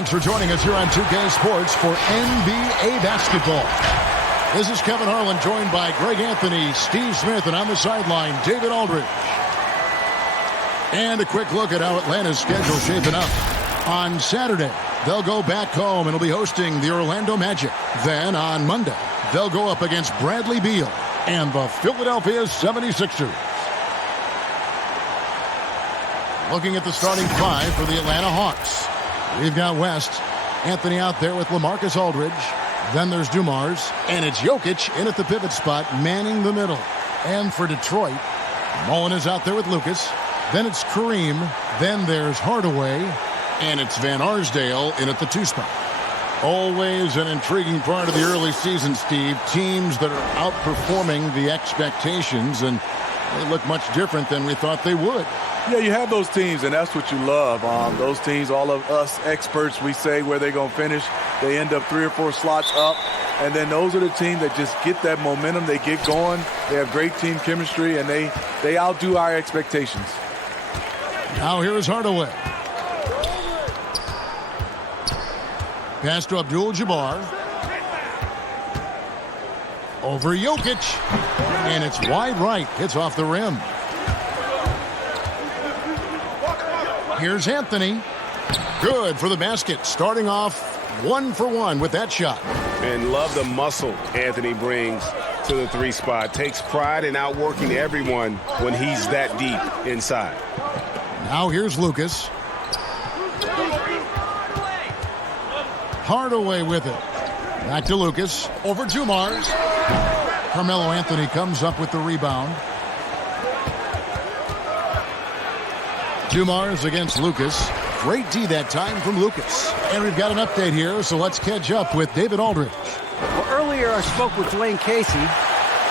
Thanks for joining us here on 2K Sports for NBA basketball. This is Kevin Harlan, joined by Greg Anthony, Steve Smith, and on the sideline, David Aldridge. And a quick look at how Atlanta's schedule shaping up. On Saturday, they'll go back home and will be hosting the Orlando Magic. Then on Monday, they'll go up against Bradley Beal and the Philadelphia 76ers. Looking at the starting five for the Atlanta Hawks. We've got West. Anthony out there with LaMarcus Aldridge. Then there's Dumars. And it's Jokic in at the pivot spot, manning the middle. And for Detroit, Mullen is out there with Lucas. Then it's Kareem. Then there's Hardaway. And it's Van Arsdale in at the 2 spot. Always an intriguing part of the early season, Steve. Teams that are outperforming the expectations, and they look much different than we thought they would. Yeah, you have those teams, and that's what you love. Those teams, all of us experts, we say where they're going to finish. They end up 3 or 4 slots up, and then those are the teams that just get that momentum. They get going. They have great team chemistry, and they outdo our expectations. Now here's Hardaway. Pass to Abdul-Jabbar. Over Jokic. And it's wide right. Hits off the rim. Here's Anthony. Good for the basket. Starting off 1 for 1 with that shot. And love the muscle Anthony brings to the 3 spot. Takes pride in outworking everyone when he's that deep inside. Now here's Lucas. Hardaway with it. Back to Lucas. Over Dumars. Carmelo Anthony comes up with the rebound. Dumars against Lucas. Great D that time from Lucas. And we've got an update here, so let's catch up with David Aldridge. Well, earlier I spoke with Dwayne Casey.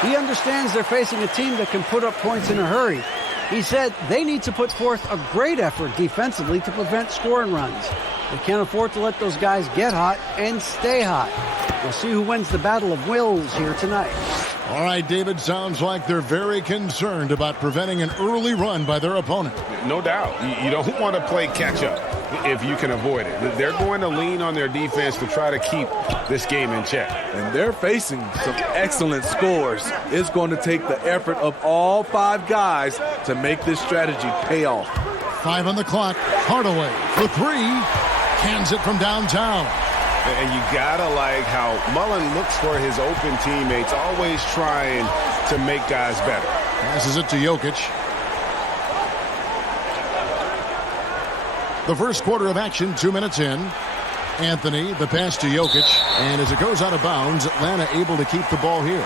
He understands they're facing a team that can put up points in a hurry. He said they need to put forth a great effort defensively to prevent scoring runs. They can't afford to let those guys get hot and stay hot. We'll see who wins the battle of wills here tonight. All right, David, sounds like they're very concerned about preventing an early run by their opponent. No doubt. You don't want to play catch-up if you can avoid it. They're going to lean on their defense to try to keep this game in check. And they're facing some excellent scores. It's going to take the effort of all 5 guys to make this strategy pay off. 5 on the clock. Hardaway for 3. Cans it from downtown. And you gotta like how Mullen looks for his open teammates, always trying to make guys better. Passes it to Jokic. The first quarter of action, 2 minutes in. Anthony, the pass to Jokic. And as it goes out of bounds, Atlanta able to keep the ball here.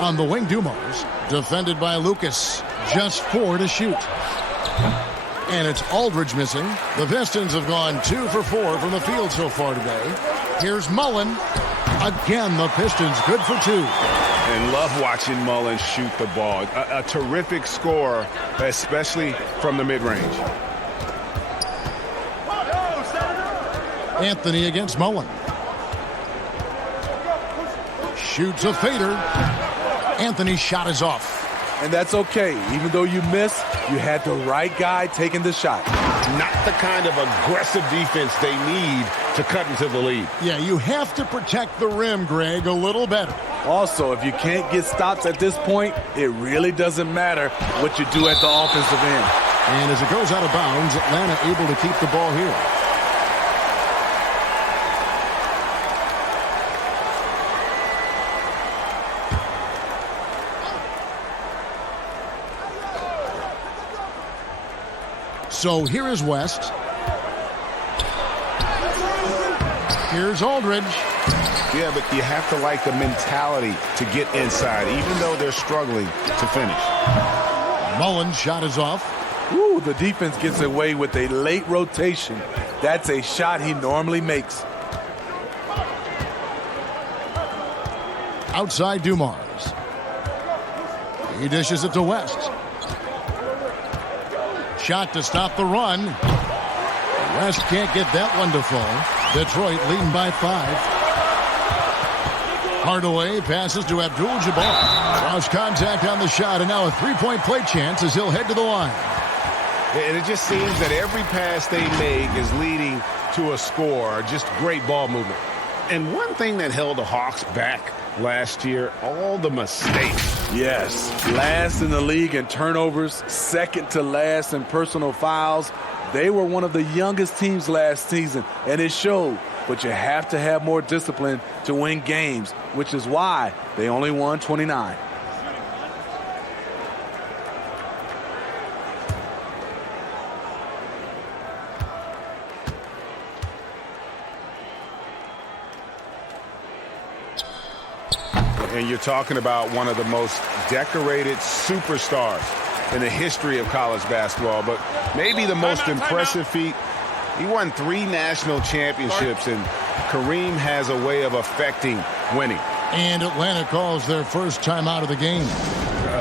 On the wing, Dumars, defended by Lucas. Just 4 to shoot. And it's Aldridge missing. The Pistons have gone 2 for 4 from the field so far today. Here's Mullen. Again, the Pistons good for 2. And love watching Mullen shoot the ball. A terrific scorer, especially from the mid-range. Anthony against Mullen. Shoots a fader. Anthony's shot is off. And that's okay. Even though you missed, you had the right guy taking the shot. Not the kind of aggressive defense they need to cut into the lead. Yeah, you have to protect the rim, Greg, a little better. Also, if you can't get stops at this point, it really doesn't matter what you do at the offensive end. And as it goes out of bounds, Atlanta able to keep the ball here. So here is West. Here's Aldridge. Yeah, but you have to like the mentality to get inside, even though they're struggling to finish. Mullen's shot is off. Ooh, the defense gets away with a late rotation. That's a shot he normally makes. Outside Dumars. He dishes it to West. Shot to stop the run. West can't get that one to fall. Detroit leading by 5. Hardaway passes to Abdul-Jabbar. Draws contact on the shot, and now a three-point play chance as he'll head to the line. And it just seems that every pass they make is leading to a score. Just great ball movement. And one thing that held the Hawks back last year, all the mistakes. Yes, last in the league in turnovers, second to last in personal fouls. They were one of the youngest teams last season, and it showed. But you have to have more discipline to win games, which is why they only won 29. And you're talking about one of the most decorated superstars in the history of college basketball, but maybe the most impressive feat. He won 3 national championships, and Kareem has a way of affecting winning. And Atlanta calls their first time out of the game.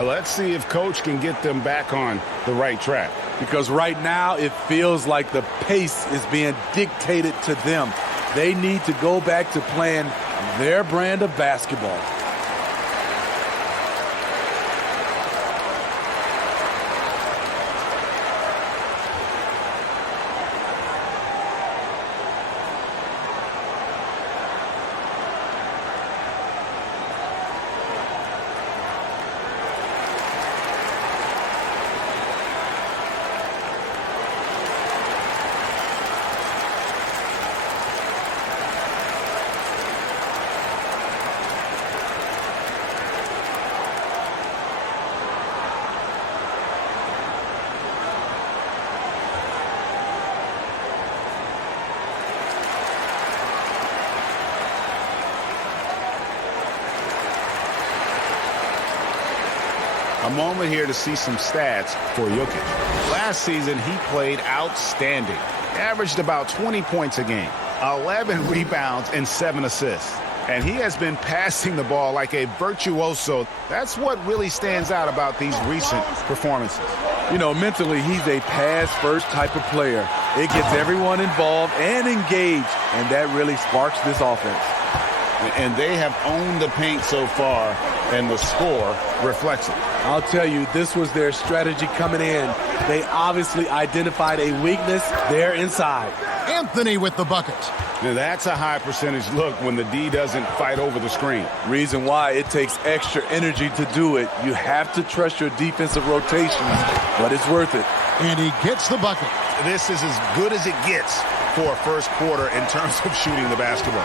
Let's see if Coach can get them back on the right track. Because right now it feels like the pace is being dictated to them. They need to go back to playing their brand of basketball. A moment here to see some stats for Jokic. Last season, he played outstanding. Averaged about 20 points a game, 11 rebounds, and 7 assists. And he has been passing the ball like a virtuoso. That's what really stands out about these recent performances. You know, mentally, he's a pass-first type of player. It gets everyone involved and engaged, and that really sparks this offense. And they have owned the paint so far, and the score reflects it. I'll tell you, this was their strategy coming in. They obviously identified a weakness there inside. Anthony with the bucket. Now that's a high percentage look when the D doesn't fight over the screen. Reason why it takes extra energy to do it. You have to trust your defensive rotations, but it's worth it. And he gets the bucket. This is as good as it gets for a first quarter in terms of shooting the basketball.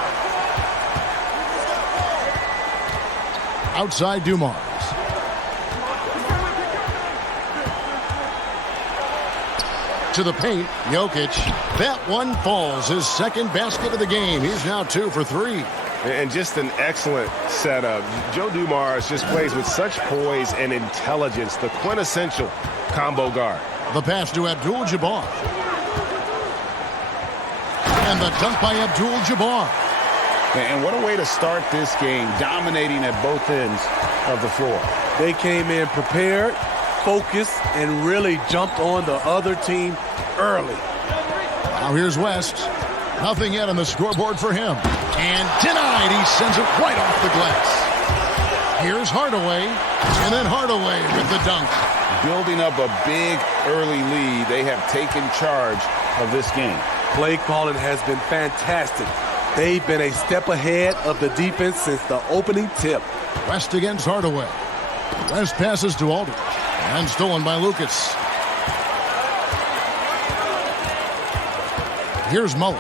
Outside Dumars. To the paint, Jokic. That one falls. His second basket of the game. He's now 2 for 3. And just an excellent setup. Joe Dumars just plays with such poise and intelligence. The quintessential combo guard. The pass to Abdul-Jabbar. And the dunk by Abdul-Jabbar. And what a way to start this game, dominating at both ends of the floor. They came in prepared, focused, and really jumped on the other team early. Now here's West. Nothing yet on the scoreboard for him. And denied. He sends it right off the glass. Here's Hardaway. And then Hardaway with the dunk. Building up a big early lead, they have taken charge of this game. Play calling has been fantastic. They've been a step ahead of the defense since the opening tip. West against Hardaway. West passes to Aldridge. And stolen by Lucas. Here's Mullen.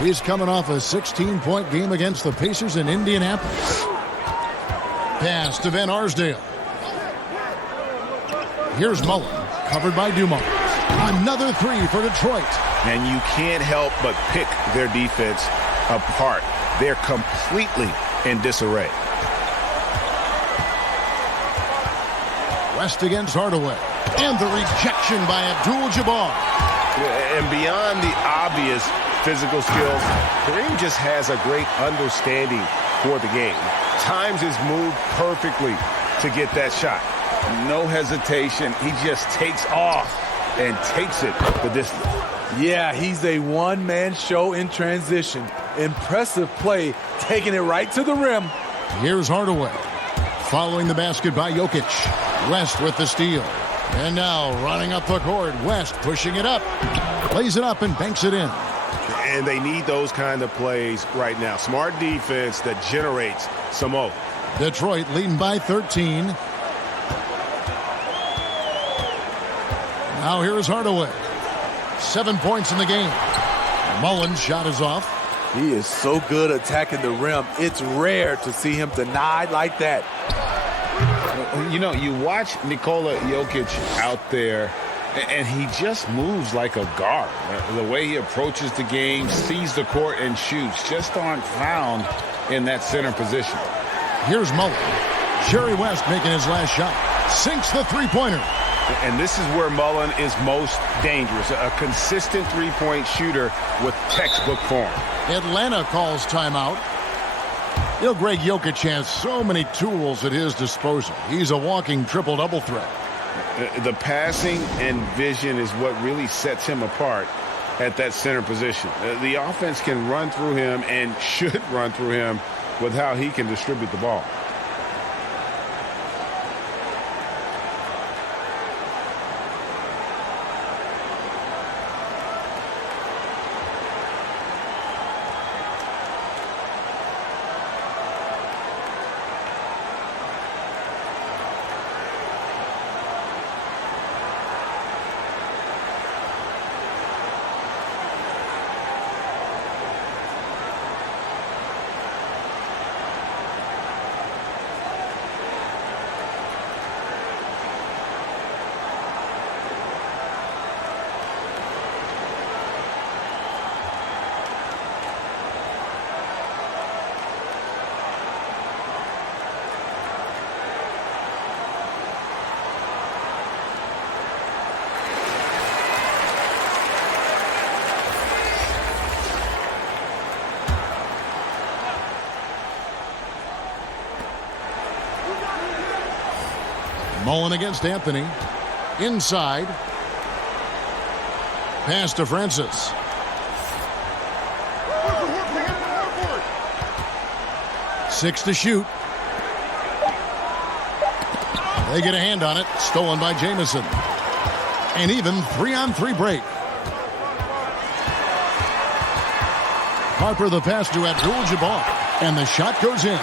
He's coming off a 16-point game against the Pacers in Indianapolis. Pass to Van Arsdale. Here's Mullen. Covered by Dumars. Another 3 for Detroit. And you can't help but pick their defense apart. They're completely in disarray. West against Hardaway. And the rejection by Abdul-Jabbar. And beyond the obvious physical skills, Kareem just has a great understanding for the game. Times his move perfectly to get that shot. No hesitation. He just takes off. and takes it the distance. Yeah, he's a one-man show in transition. Impressive play, taking it right to the rim. Here's Hardaway. Following the basket by Jokic. West with the steal. And now running up the court. West pushing it up. Plays it up and banks it in. And they need those kind of plays right now. Smart defense that generates some more. Detroit leading by 13. Now here is Hardaway. 7 points in the game. Mullen's shot is off. He is so good attacking the rim. It's rare to see him denied like that. You know, you watch Nikola Jokic out there, and he just moves like a guard. The way he approaches the game, sees the court, and shoots just aren't found in that center position. Here's Mullen. Jerry West making his last shot. Sinks the three-pointer. And this is where Mullen is most dangerous. A consistent three-point shooter with textbook form. Atlanta calls timeout. You know, Greg Jokic has so many tools at his disposal. He's a walking triple-double threat. The passing and vision is what really sets him apart at that center position. The offense can run through him and should run through him with how he can distribute the ball. Mullen against Anthony. Inside. Pass to Francis. Six to shoot. They get a hand on it. Stolen by Jamison. And even 3-on-3 break. Harper the pass to Abdul-Jabbar. And the shot goes in.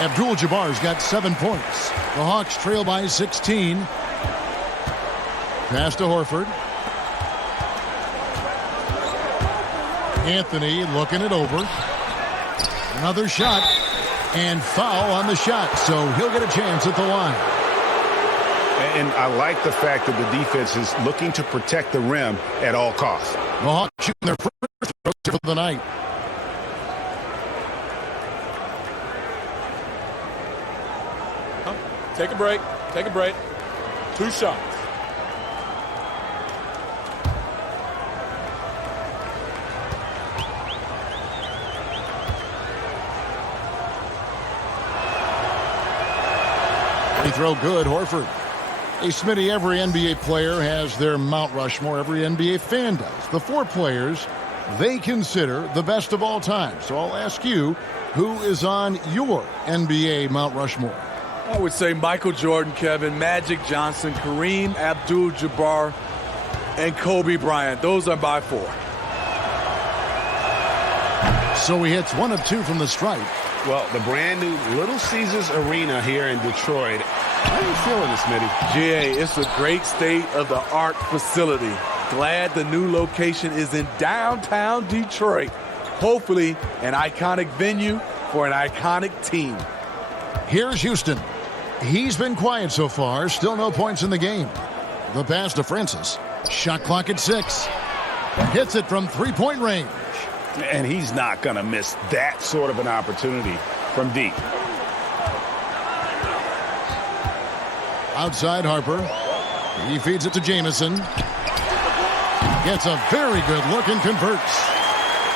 Abdul-Jabbar's got 7 points. The Hawks trail by 16. Pass to Horford. Anthony looking it over. Another shot. And foul on the shot. So he'll get a chance at the line. And I like the fact that the defense is looking to protect the rim at all costs. The Hawks shooting their first throws for the night. Take a break. Take a break. 2 shots. Free throw good, Horford. Hey, Smitty, every NBA player has their Mount Rushmore. Every NBA fan does. The 4 players they consider the best of all time. So I'll ask you, who is on your NBA Mount Rushmore? I would say Michael Jordan, Kevin, Magic Johnson, Kareem Abdul-Jabbar, and Kobe Bryant. Those are my 4. So he hits 1 of 2 from the stripe. Well, the brand new Little Caesars Arena here in Detroit. How are you feeling this, Smitty? GA, it's a great state-of-the-art facility. Glad the new location is in downtown Detroit. Hopefully, an iconic venue for an iconic team. Here's Houston. He's been quiet so far. Still no points in the game. The pass to Francis. Shot clock at 6. Hits it from 3-point range. And he's not going to miss that sort of an opportunity from deep. Outside Harper. He feeds it to Jamison. Gets a very good look and converts.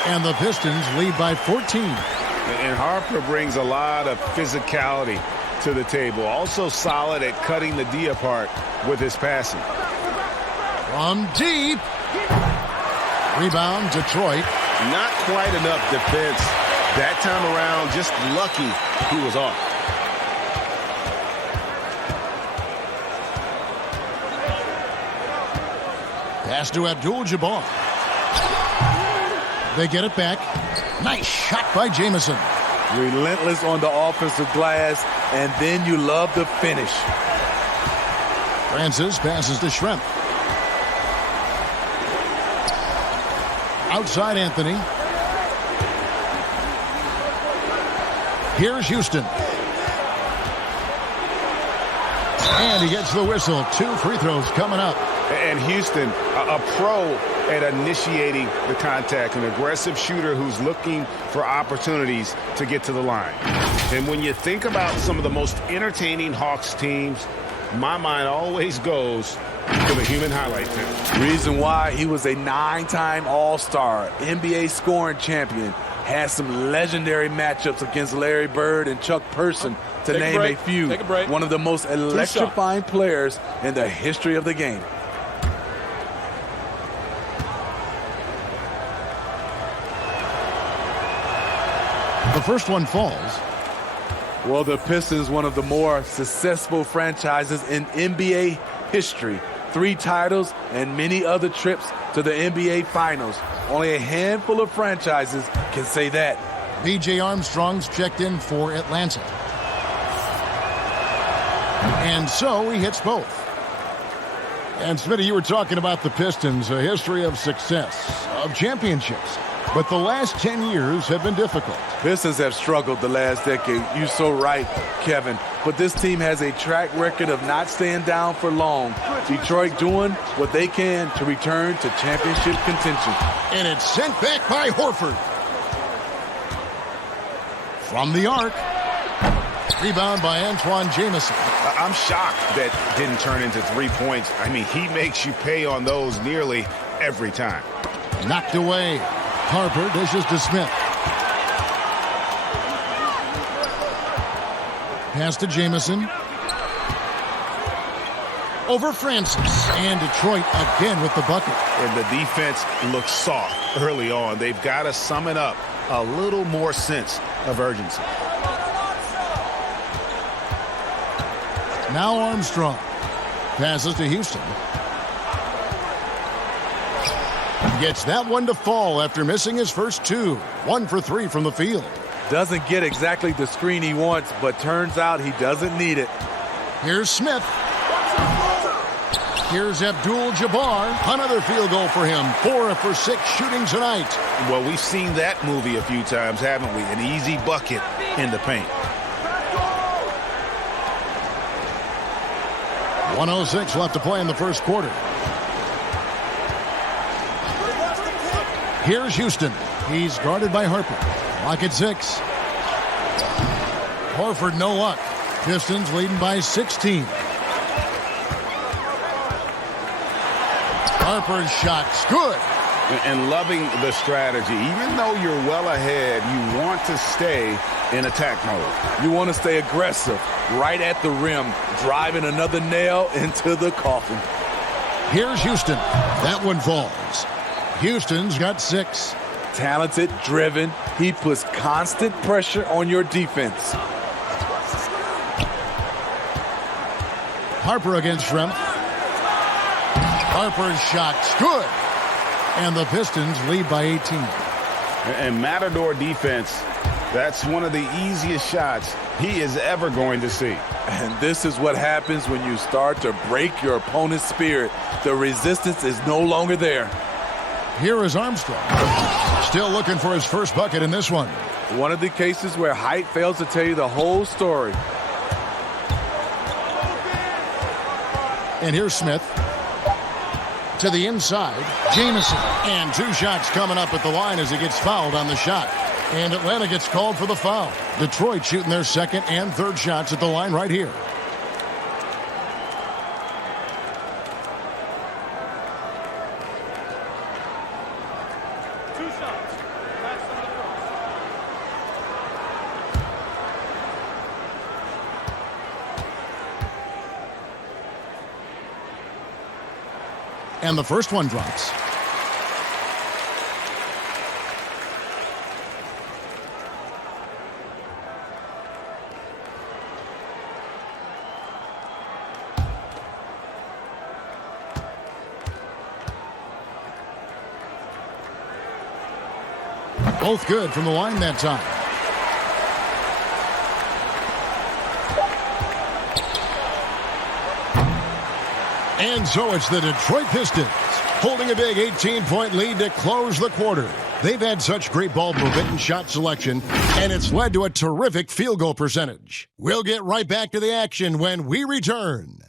And the Pistons lead by 14. And Harper brings a lot of physicality to the table. Also solid at cutting the D apart with his passing. From deep. Rebound, Detroit. Not quite enough defense that time around. Just lucky he was off. Pass to Abdul-Jabbar. They get it back. Nice shot by Jamison. Relentless on the offensive glass, and then you love the finish. Francis passes to Schrempf. Outside Anthony. Here's Houston. And he gets the whistle. 2 free throws coming up. And Houston, a pro at initiating the contact, an aggressive shooter who's looking for opportunities to get to the line. And when you think about some of the most entertaining Hawks teams, my mind always goes to the human highlight film. Reason why: he was a 9-time All-Star, NBA scoring champion, had some legendary matchups against Larry Bird and Chuck Person, to name a few. One of the most electrifying players in the history of the game. The first one falls. Well, the Pistons, one of the more successful franchises in NBA history. 3 titles and many other trips to the NBA Finals. Only a handful of franchises can say that. B.J. Armstrong's checked in for Atlanta. And so he hits both. And Smitty, you were talking about the Pistons, a history of success, of championships. But the last 10 years have been difficult. Pistons have struggled the last decade. You're so right, Kevin. But this team has a track record of not staying down for long. Detroit doing what they can to return to championship contention. And it's sent back by Horford. From the arc. Rebound by Antoine Jamison. I'm shocked that didn't turn into 3 points. I mean, he makes you pay on those nearly every time. Knocked away. Harper dishes to Smith. Pass to Jamison. Over Francis. And Detroit again with the bucket. And the defense looks soft early on. They've got to sum it up. A little more sense of urgency. Now Armstrong. Passes to Houston. Gets that one to fall after missing his first 2. 1 for 3 from the field. Doesn't get exactly the screen he wants, but turns out he doesn't need it. Here's Smith. Here's Abdul-Jabbar. Another field goal for him. 4 for 6 shooting tonight. Well, we've seen that movie a few times, haven't we? An easy bucket in the paint. 1:06 left to play in the first quarter. Here's Houston. He's guarded by Harper. Lock at 6. Horford, no luck. Pistons leading by 16. Harper's shot's good. And loving the strategy. Even though you're well ahead, you want to stay in attack mode. You want to stay aggressive, right at the rim, driving another nail into the coffin. Here's Houston. That one falls. Houston's got 6. Talented, driven. He puts constant pressure on your defense. Harper against Schrempf. Harper's shot's good. And the Pistons lead by 18. And Matador defense, that's one of the easiest shots he is ever going to see. And this is what happens when you start to break your opponent's spirit. The resistance is no longer there. Here is Armstrong. Still looking for his first bucket in this one. One of the cases where height fails to tell you the whole story. And here's Smith. To the inside, Jamison. And 2 shots coming up at the line as he gets fouled on the shot. And Atlanta gets called for the foul. Detroit shooting their second and third shots at the line right here. And the first one drops. Both good from the line that time. And so it's the Detroit Pistons holding a big 18-point lead to close the quarter. They've had such great ball movement and shot selection, and it's led to a terrific field goal percentage. We'll get right back to the action when we return.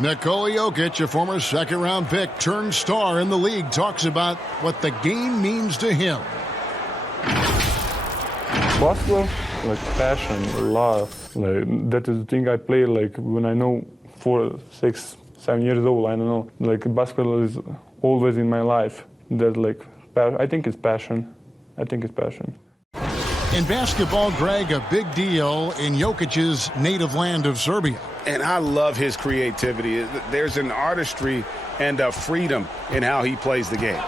Nikola Jokic, a former second-round pick, turned star in the league, talks about what the game means to him. Basketball, like passion, love. Like that is the thing I play like when I know 4, 6, 7 years old. I don't know. Like basketball is always in my life. That like I think it's passion. I think it's passion. In basketball, Greg, a big deal in Jokic's native land of Serbia. And I love his creativity. There's an artistry and a freedom in how he plays the game.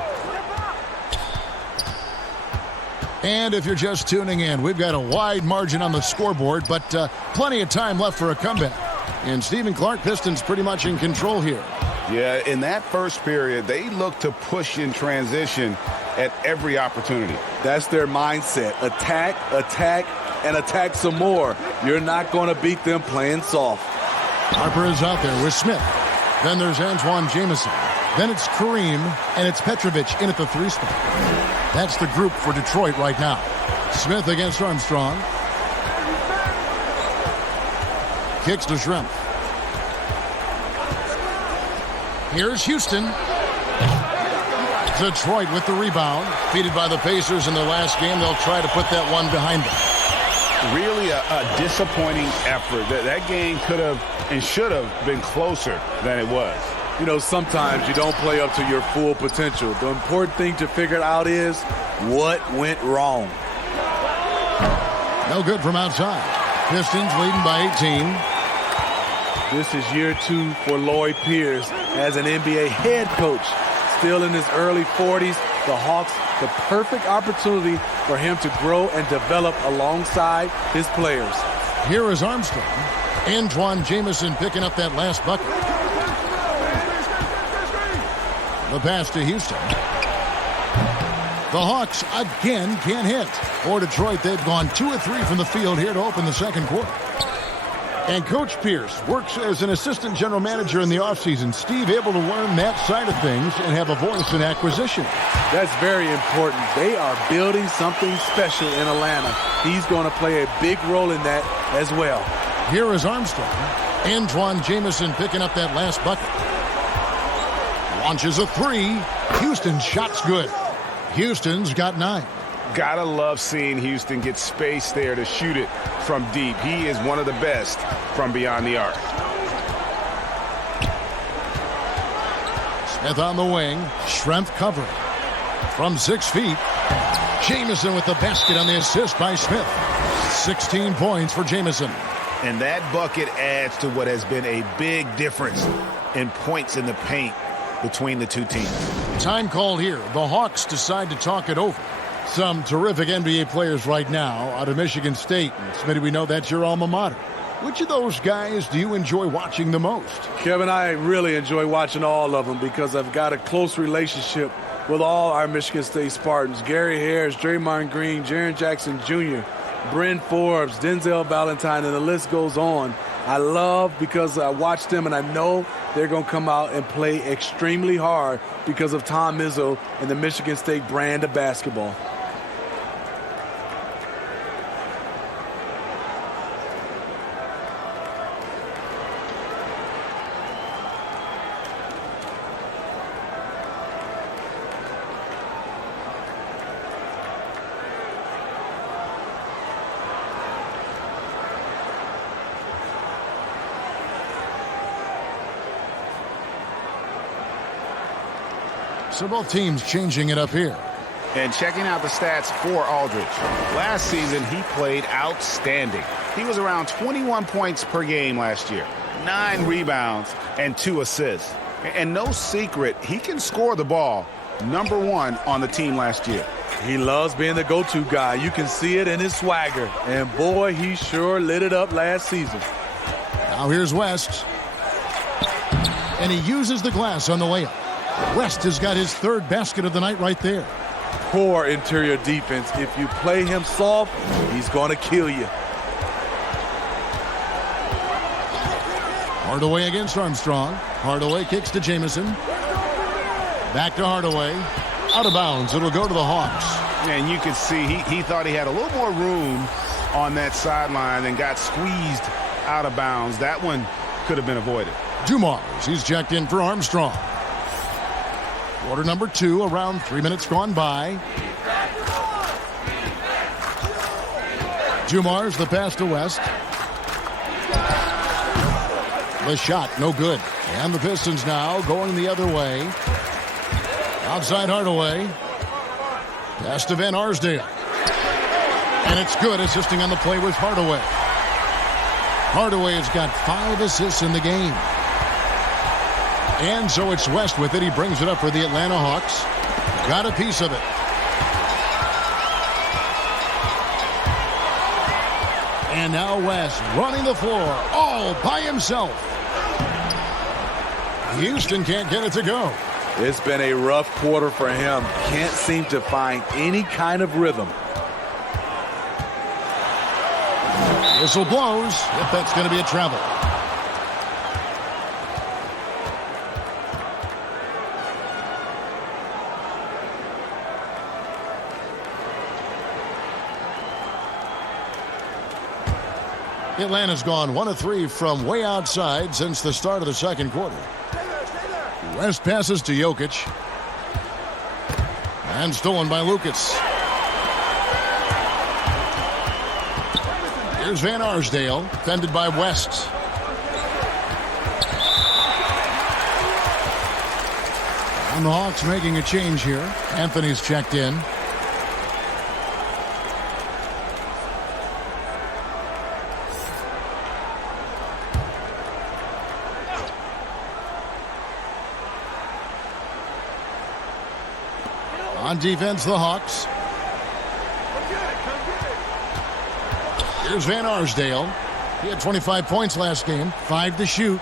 And if you're just tuning in, we've got a wide margin on the scoreboard, but plenty of time left for a comeback. And Stephen Clark, Pistons pretty much in control here. Yeah, in that first period, they looked to push in transition at every opportunity. That's their mindset. Attack, attack, and attack some more. You're not going to beat them playing soft. Harper is out there with Smith. Then there's Antoine Jamison. Then it's Kareem, and it's Petrovic in at the 3 spot. That's the group for Detroit right now. Smith against Armstrong. Kicks to Shrimp. Here's Houston. Detroit with the rebound. Defeated by the Pacers in their last game. They'll try to put that one behind them. Really a disappointing effort. That game could have and should have been closer than it was. You know, sometimes you don't play up to your full potential. The important thing to figure out is what went wrong. No good from outside. Pistons leading by 18. This is year 2 for Lloyd Pierce as an NBA head coach. Still in his early 40s, the Hawks, the perfect opportunity for him to grow and develop alongside his players. Here is Armstrong. Antoine Jamison picking up that last bucket. The pass to Houston. The Hawks again can't hit. For Detroit, they've gone 2 of 3 from the field here to open the second quarter. And Coach Pierce works as an assistant general manager in the offseason. Steve able to learn that side of things and have a voice in acquisition. That's very important. They are building something special in Atlanta. He's going to play a big role in that as well. Here is Armstrong. Antoine Jamison picking up that last bucket. Launches a 3. Houston's shot's good. Houston's got 9. Gotta love seeing Houston get space there to shoot it from deep. He is one of the best from beyond the arc. Smith on the wing. Schrempf covering. From 6 feet. Jamison with the basket on the assist by Smith. 16 points for Jamison. And that bucket adds to what has been a big difference in points in the paint between the two teams. Time called here. The Hawks decide to talk it over. Some terrific NBA players right now out of Michigan State. And Smitty, we know that's your alma mater. Which of those guys do you enjoy watching the most? Kevin, I really enjoy watching all of them because I've got a close relationship with all our Michigan State Spartans. Gary Harris, Draymond Green, Jaren Jackson Jr., Bryn Forbes, Denzel Valentine, and the list goes on. I love because I watch them and I know they're going to come out and play extremely hard because of Tom Izzo and the Michigan State brand of basketball. So both teams changing it up here. And checking out the stats for Aldridge. Last season, he played outstanding. He was around 21 points per game last year, 9 rebounds, and 2 assists. And no secret, he can score the ball. #1 on the team last year. He loves being the go-to guy. You can see it in his swagger. And boy, he sure lit it up last season. Now here's West. And he uses the glass on the layup. West has got his 3rd basket of the night right there. Poor interior defense. If you play him soft, he's going to kill you. Hardaway against Armstrong. Hardaway kicks to Jamison. Back to Hardaway. Out of bounds. It'll go to the Hawks. And you can see he thought he had a little more room on that sideline and got squeezed out of bounds. That one could have been avoided. Dumars. He's checked in for Armstrong. Quarter number 2. Around 3 minutes gone by. Dumars the pass to West. The shot, no good. And the Pistons now going the other way. Outside Hardaway. Pass to Van Arsdale. And it's good, assisting on the play with Hardaway. Hardaway has got 5 assists in the game. And so it's West with it. He brings it up for the Atlanta Hawks. Got a piece of it. And now West running the floor all by himself. Houston can't get it to go. It's been a rough quarter for him. Can't seem to find any kind of rhythm. Whistle blows, if that's going to be a travel. Atlanta's gone 1 of 3 from way outside since the start of the second quarter. West passes to Jokic. And stolen by Lucas. Here's Van Arsdale, defended by West. And the Hawks making a change here. Anthony's checked in. On defense, the Hawks. Here's Van Arsdale. He had 25 points last game, 5 to shoot.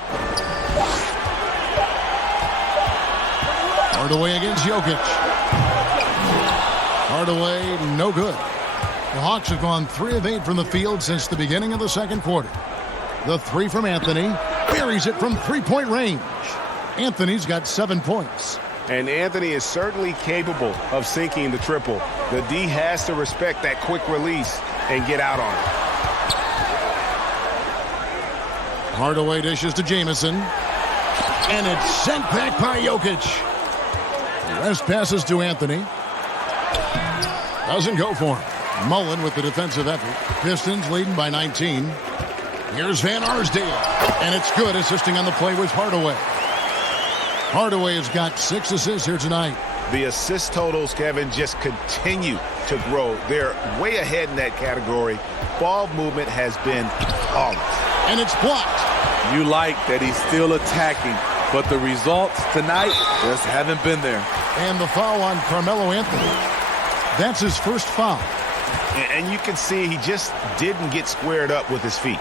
Hardaway against Jokic. Hardaway, no good. The Hawks have gone 3 of 8 from the field since the beginning of the second quarter. The 3 from Anthony. Buries it from 3-point range. Anthony's got 7 points. And Anthony is certainly capable of sinking the triple. The D has to respect that quick release and get out on it. Hardaway dishes to Jamison. And it's sent back by Jokic. West passes to Anthony. Doesn't go for him. Mullen with the defensive effort. Pistons leading by 19. Here's Van Arsdale. And it's good, assisting on the play with Hardaway. Hardaway has got 6 assists here tonight. The assist totals, Kevin, just continue to grow. They're way ahead in that category. Ball movement has been flawless. And it's blocked. You like that he's still attacking, but the results tonight just haven't been there. And the foul on Carmelo Anthony. That's his first foul. And you can see he just didn't get squared up with his feet.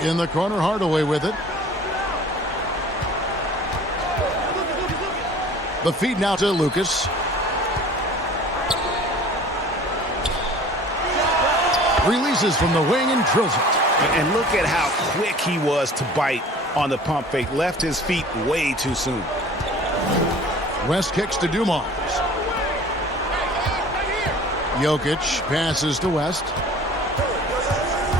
In the corner, Hardaway with it. The feed now to Lucas. Releases from the wing and drills it. And look at how quick he was to bite on the pump fake. Left his feet way too soon. West kicks to Dumars. Jokic passes to West.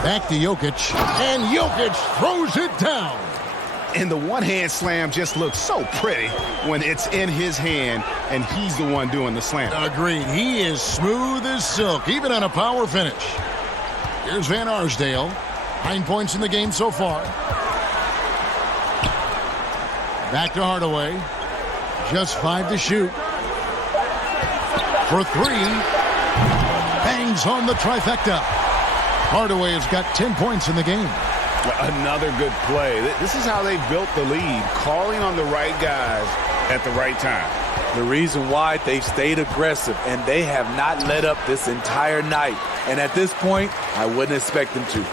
Back to Jokic. And Jokic throws it down. And the one-hand slam just looks so pretty when it's in his hand and he's the one doing the slam. Agreed. He is smooth as silk, even on a power finish. Here's Van Arsdale. 9 points in the game so far. Back to Hardaway. Just 5 to shoot. For 3. Bangs home the trifecta. Hardaway has got 10 points in the game. Another good play. This is how they built the lead, calling on the right guys at the right time. The reason why they've stayed aggressive, and they have not let up this entire night. And at this point, I wouldn't expect them to.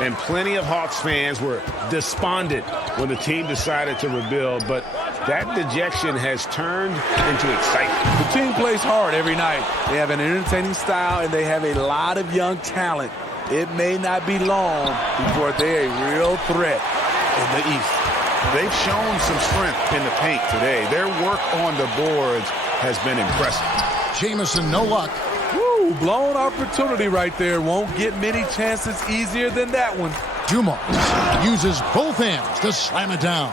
And plenty of Hawks fans were despondent when the team decided to rebuild, but that dejection has turned into excitement. The team plays hard every night. They have an entertaining style, and they have a lot of young talent. It may not be long before they're a real threat in the East. They've shown some strength in the paint today. Their work on the boards has been impressive. Jamison, no luck. Woo, blown opportunity right there. Won't get many chances easier than that one. Dumars uses both hands to slam it down.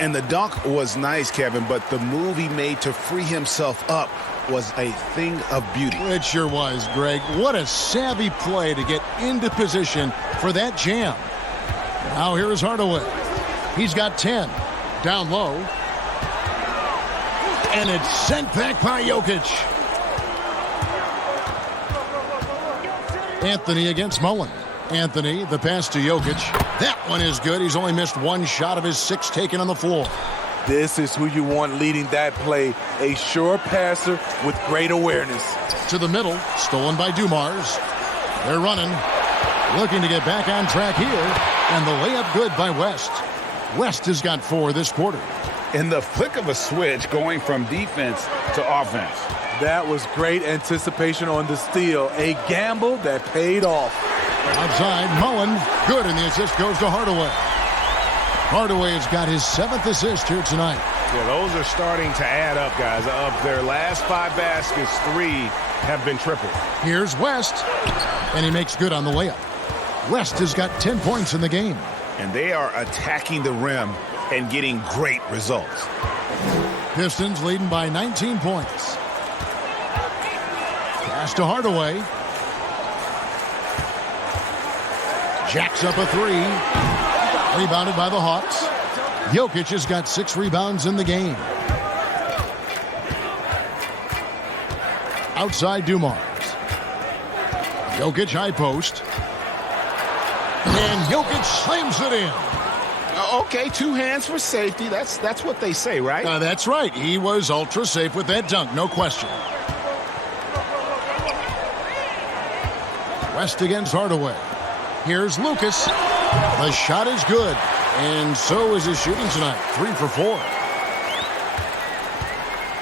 And the dunk was nice, Kevin, but the move he made to free himself up was a thing of beauty. It sure was, Greg. What a savvy play to get into position for that jam. Now here is Hardaway. He's got 10. Down low. And it's sent back by Jokic. Anthony against Mullen. Anthony, the pass to Jokic. That one is good. He's only missed 1 shot of his 6 taken on the floor. This is who you want leading that play. A sure passer with great awareness. To the middle. Stolen by Dumars. They're running. Looking to get back on track here. And the layup good by West. West has got 4 this quarter. In the flick of a switch, going from defense to offense. That was great anticipation on the steal. A gamble that paid off. Outside, Mullen. Good, and the assist goes to Hardaway. Hardaway has got his 7th assist here tonight. Yeah, those are starting to add up, guys. Of their last 5 baskets, 3 have been triple. Here's West, and he makes good on the layup. West has got 10 points in the game. And they are attacking the rim and getting great results. Pistons leading by 19 points. Pass to Hardaway. Jacks up a 3. Rebounded by the Hawks. Jokic has got 6 rebounds in the game. Outside Dumars. Jokic high post. And Jokic slams it in. Okay, 2 hands for safety. That's what they say, right? That's right. He was ultra safe with that dunk, no question. West against Hardaway. Here's Lucas. The shot is good, and so is his shooting tonight. 3 for 4.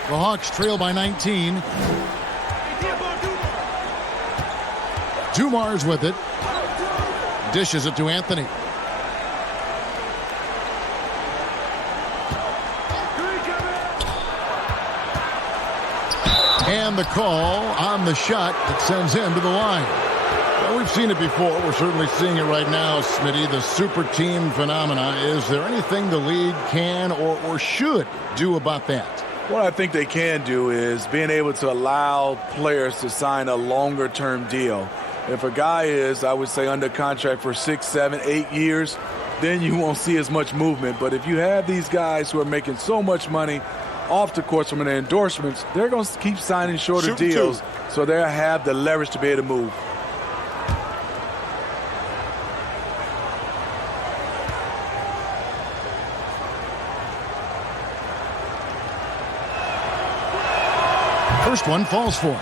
The Hawks trail by 19. Dumars with it. Dishes it to Anthony. And the call on the shot that sends him to the line. Well, we've seen it before. We're certainly seeing it right now, Smitty. The super team phenomena. Is there anything the league can or should do about that? What I think they can do is being able to allow players to sign a longer-term deal. If a guy is, I would say, under contract for 6, 7, 8 years, then you won't see as much movement. But if you have these guys who are making so much money off the course from their endorsements, they're going to keep signing shorter deals. So they'll have the leverage to be able to move. First one falls for him.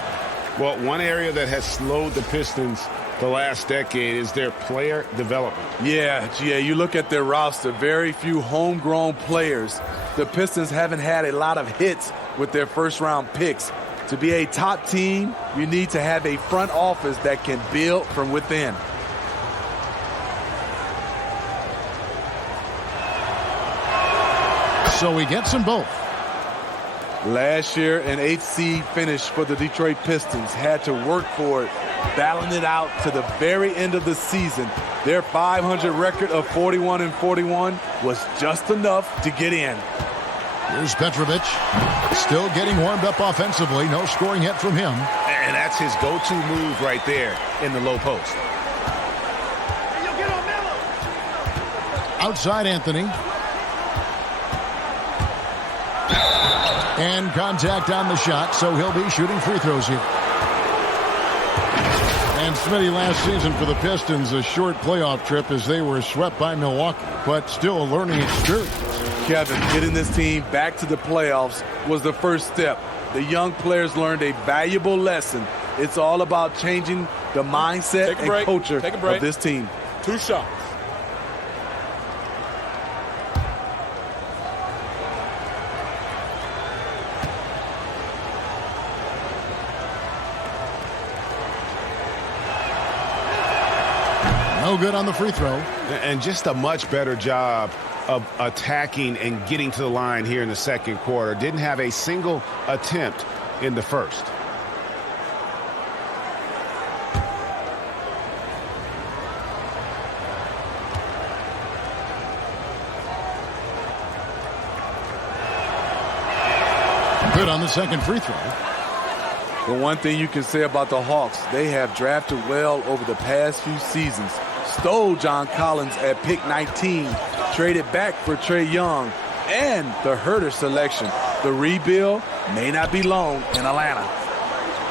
Well, one area that has slowed the Pistons the last decade is their player development. Yeah, you look at their roster, very few homegrown players. The Pistons haven't had a lot of hits with their first-round picks. To be a top team, you need to have a front office that can build from within. So he gets them both. Last year, an 8th seed finish for the Detroit Pistons. Had to work for it, battling it out to the very end of the season. Their 500 record of 41-41 was just enough to get in. Here's Petrovic, still getting warmed up offensively. No scoring hit from him. And that's his go-to move right there in the low post. Outside Anthony. And contact on the shot, so he'll be shooting free throws here. And Smitty, last season for the Pistons, a short playoff trip as they were swept by Milwaukee, but still a learning experience. Kevin, getting this team back to the playoffs was the first step. The young players learned a valuable lesson. It's all about changing the mindset and culture of this team. 2 shots. No good on the free throw. And just a much better job of attacking and getting to the line here in the second quarter. Didn't have a single attempt in the first. Good on the second free throw. The one thing you can say about the Hawks, they have drafted well over the past few seasons. Stole John Collins at pick 19, traded back for Trae Young, and the Herter selection. The rebuild may not be long in Atlanta.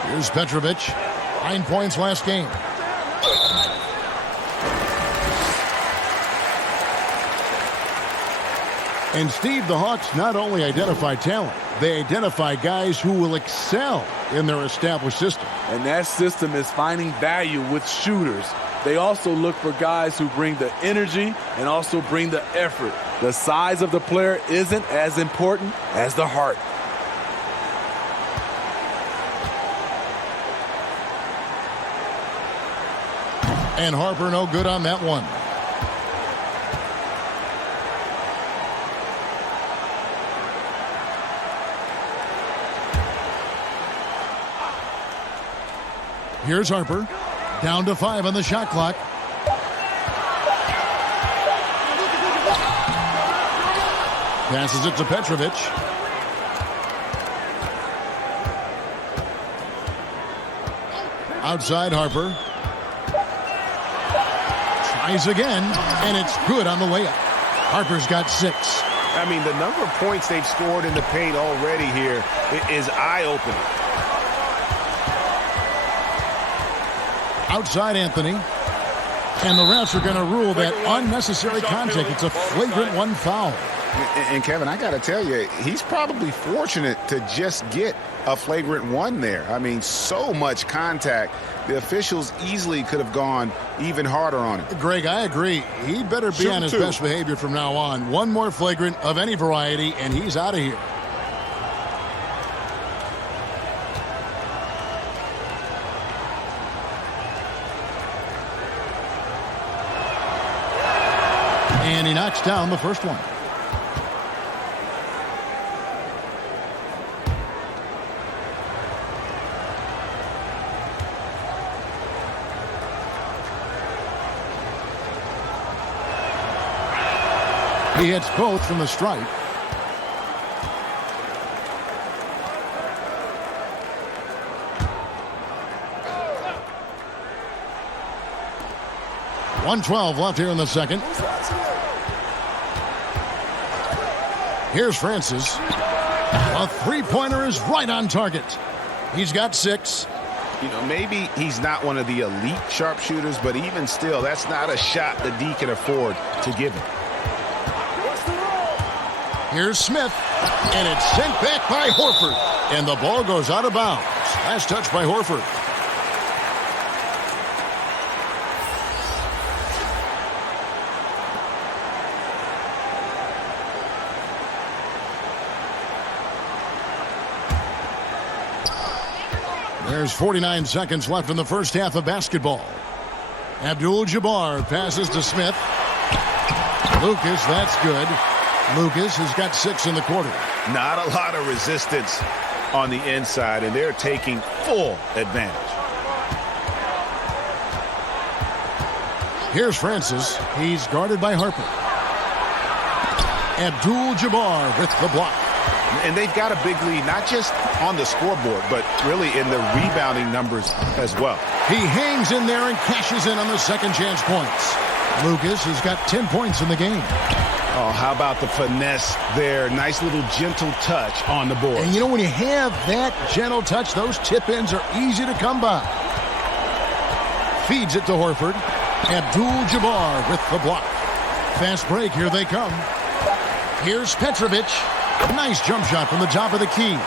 Here's Petrovic. 9 points last game. And Steve, the Hawks not only identify talent, they identify guys who will excel in their established system. And that system is finding value with shooters. They also look for guys who bring the energy and also bring the effort. The size of the player isn't as important as the heart. And Harper no good on that one. Here's Harper. Down to 5 on the shot clock. Passes it to Petrovic. Outside Harper. Tries again, and it's good on the layup. Harper's got 6. I mean, the number of points they've scored in the paint already here is eye-opening. Outside Anthony. And the refs are going to rule that unnecessary contact. It's a flagrant 1 foul. And Kevin, I got to tell you, he's probably fortunate to just get a flagrant 1 there. I mean, so much contact. The officials easily could have gone even harder on it. Greg, I agree. He better be on his best behavior from now on. One more flagrant of any variety, and he's out of here. And he knocks down the first one. He hits both from the stripe. .112 left here in the second. Here's Francis. A three-pointer is right on target. He's got 6. You know, maybe he's not one of the elite sharpshooters, but even still, that's not a shot that D can afford to give him. Here's Smith, and it's sent back by Horford. And the ball goes out of bounds. Last touch by Horford. There's 49 seconds left in the first half of basketball. Abdul-Jabbar passes to Smith. Lucas, that's good. Lucas has got 6 in the quarter. Not a lot of resistance on the inside, and they're taking full advantage. Here's Francis. He's guarded by Harper. Abdul-Jabbar with the block. And they've got a big lead, not just on the scoreboard, but really in the rebounding numbers as well. He hangs in there and cashes in on the second chance points. Lucas has got 10 points in the game. Oh, how about the finesse there? Nice little gentle touch on the board. And you know, when you have that gentle touch, those tip-ins are easy to come by. Feeds it to Horford. Abdul-Jabbar with the block. Fast break, here they come. Here's Petrovic. Nice jump shot from the top of the key.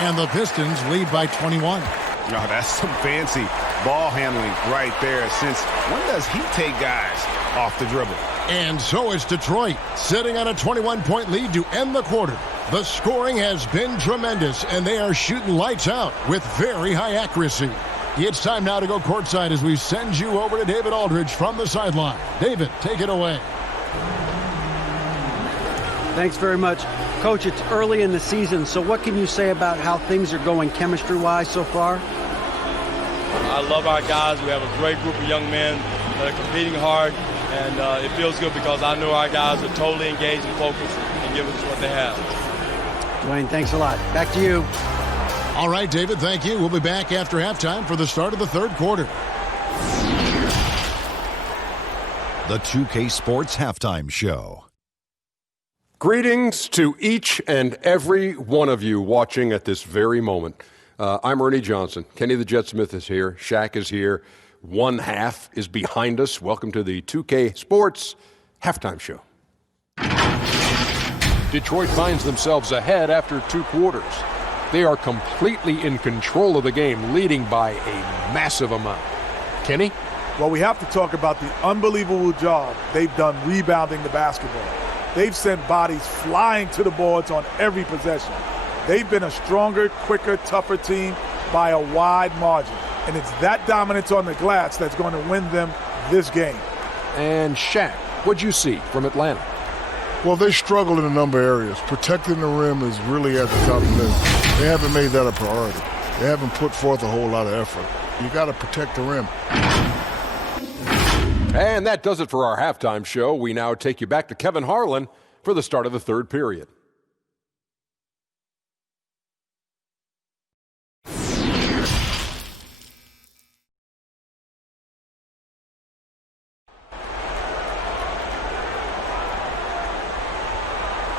And the Pistons lead by 21. Oh, that's some fancy ball handling right there. Since when does he take guys off the dribble? And so is Detroit, sitting on a 21-point lead to end the quarter. The scoring has been tremendous, and they are shooting lights out with very high accuracy. It's time now to go courtside as we send you over to David Aldridge from the sideline. David, take it away. Thanks very much. Coach, it's early in the season, so what can you say about how things are going chemistry-wise so far? I love our guys. We have a great group of young men that are competing hard, and it feels good because I know our guys are totally engaged and focused and give us what they have. Dwayne, thanks a lot. Back to you. All right, David, thank you. We'll be back after halftime for the start of the third quarter. The 2K Sports Halftime Show. Greetings to each and every one of you watching at this very moment. I'm Ernie Johnson. Kenny the Jet Smith is here. Shaq is here. One half is behind us. Welcome to the 2K Sports Halftime Show. Detroit finds themselves ahead after 2 quarters. They are completely in control of the game, leading by a massive amount. Kenny? Well, we have to talk about the unbelievable job they've done rebounding the basketball. They've sent bodies flying to the boards on every possession. They've been a stronger, quicker, tougher team by a wide margin. And it's that dominance on the glass that's going to win them this game. And Shaq, what'd you see from Atlanta? Well, they struggle in a number of areas. Protecting the rim is really at the top of the list. They haven't made that a priority. They haven't put forth a whole lot of effort. You got to protect the rim. And that does it for our halftime show. We now take you back to Kevin Harlan for the start of the third period.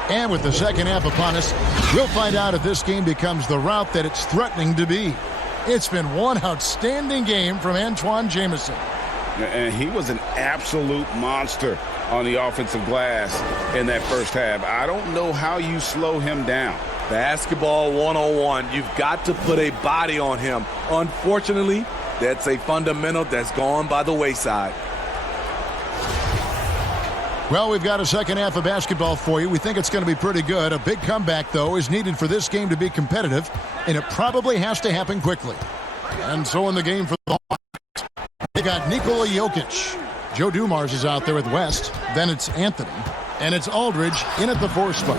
And with the second half upon us, we'll find out if this game becomes the route that it's threatening to be. It's been one outstanding game from Antoine Jamison. And he was an absolute monster on the offensive glass in that first half. I don't know how you slow him down. Basketball 101. You've got to put a body on him. Unfortunately, that's a fundamental that's gone by the wayside. Well, we've got a second half of basketball for you. We think it's going to be pretty good. A big comeback, though, is needed for this game to be competitive, and it probably has to happen quickly. And so in the game for the Hawks, they got Nikola Jokic. Joe Dumars is out there with West. Then it's Anthony. And it's Aldridge in at the 4 spot.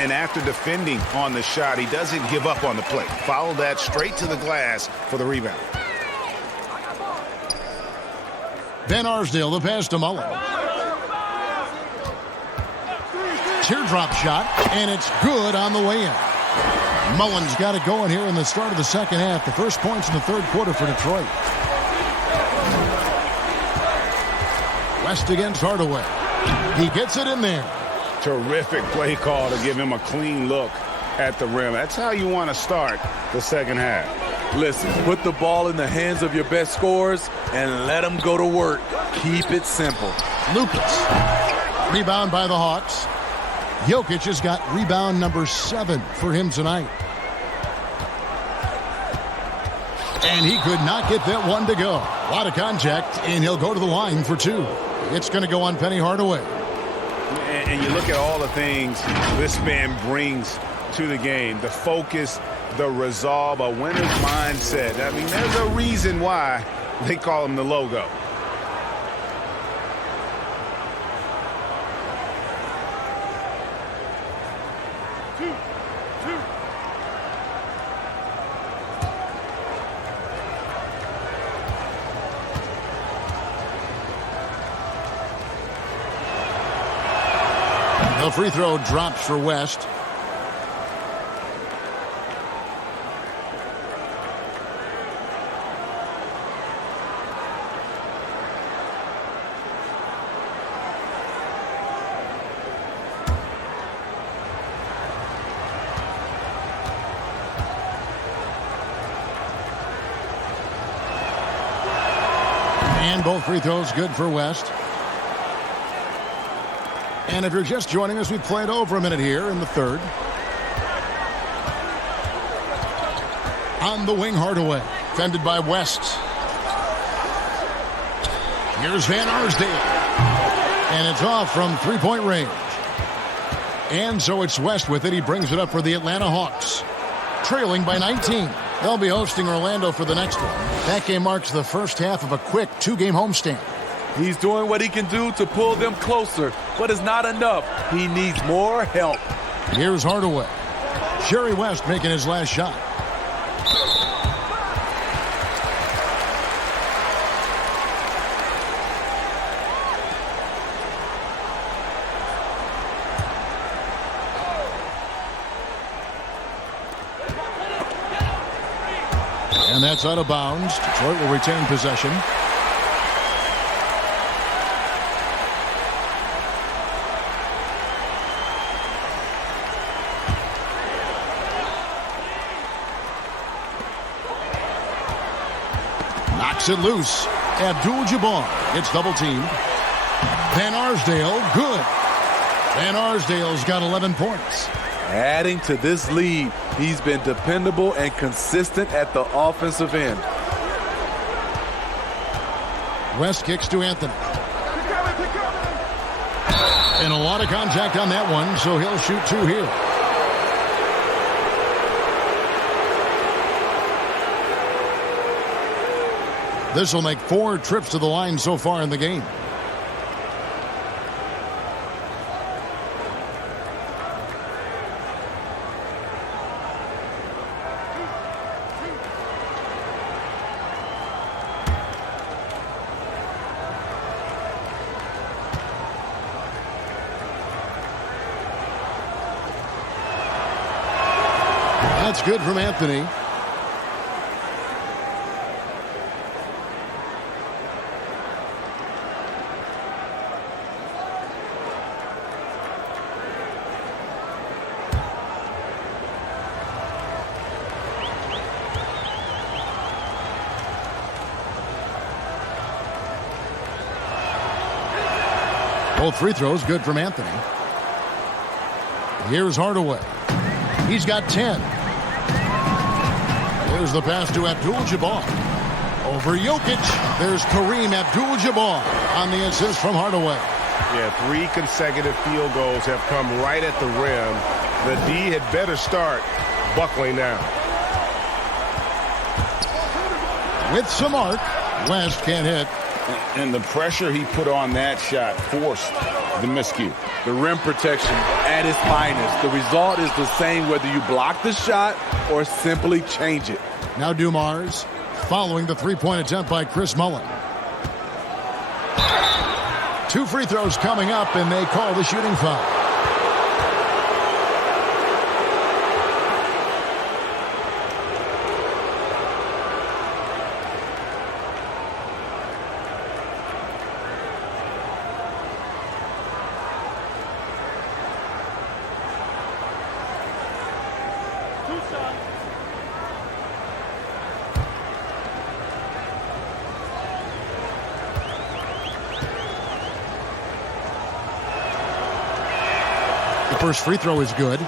And after defending on the shot, he doesn't give up on the play. Follow that straight to the glass for the rebound. Ben Arsdale, the pass to Mullen. Teardrop shot, and it's good on the way in. Mullen's got it going here in the start of the second half. The first points in the third quarter for Detroit. West against Hardaway. He gets it in there. Terrific play call to give him a clean look at the rim. That's how you want to start the second half. Listen, put the ball in the hands of your best scorers and let them go to work. Keep it simple. Lucas. Rebound by the Hawks. Jokic has got rebound number 7 for him tonight. And he could not get that one to go. A lot of contact, and he'll go to the line for 2. It's going to go on Penny Hardaway. And you look at all the things this man brings to the game. The focus, the resolve, a winner's mindset. I mean, there's a reason why they call him the logo. The free throw drops for West. And both free throws good for West. And if you're just joining us, we've played over a minute here in the third. On the wing, Hardaway. Fended by West. Here's Van Arsdale. And it's off from three-point range. And so it's West with it. He brings it up for the Atlanta Hawks. Trailing by 19. They'll be hosting Orlando for the next one. That game marks the first half of a quick two-game homestand. He's doing what he can do to pull them closer, but it's not enough. He needs more help. Here's Hardaway. Jerry West making his last shot. And that's out of bounds. Detroit will retain possession. Knocks it loose. Abdul-Jabbar gets double teamed. Van Arsdale, good. Van Arsdale's got 11 points. Adding to this lead, he's been dependable and consistent at the offensive end. West kicks to Anthony. And a lot of contact on that one, so he'll shoot two here. This will make 4 trips to the line so far in the game. That's good from Anthony. Both free throws good from Anthony. Here's Hardaway. He's got 10. There's the pass to Abdul-Jabbar. Over Jokic. There's Kareem Abdul-Jabbar on the assist from Hardaway. Yeah, 3 consecutive field goals have come right at the rim. The D had better start buckling now. With some arc, West can't hit. And the pressure he put on that shot forced the miscue. The rim protection at its finest. The result is the same whether you block the shot or simply change it. Now Dumars following the three-point attempt by Chris Mullin. 2 free throws coming up, and they call the shooting foul. First free throw is good.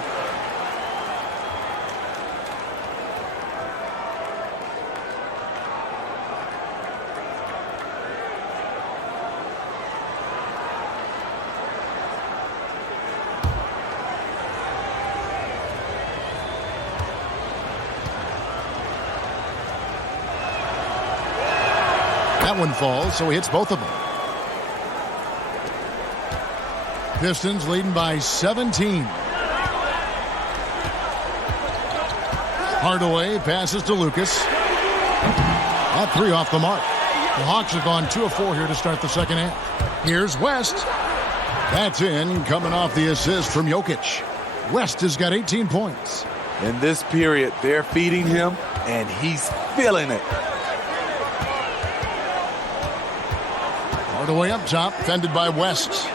That one falls, so he hits both of them. Pistons leading by 17. Hardaway passes to Lucas. That 3 off the mark. The Hawks have gone 2 of 4 here to start the second half. Here's West. That's in, coming off the assist from Jokic. West has got 18 points. In this period, they're feeding him, and he's feeling it. Hardaway up top, fended by West.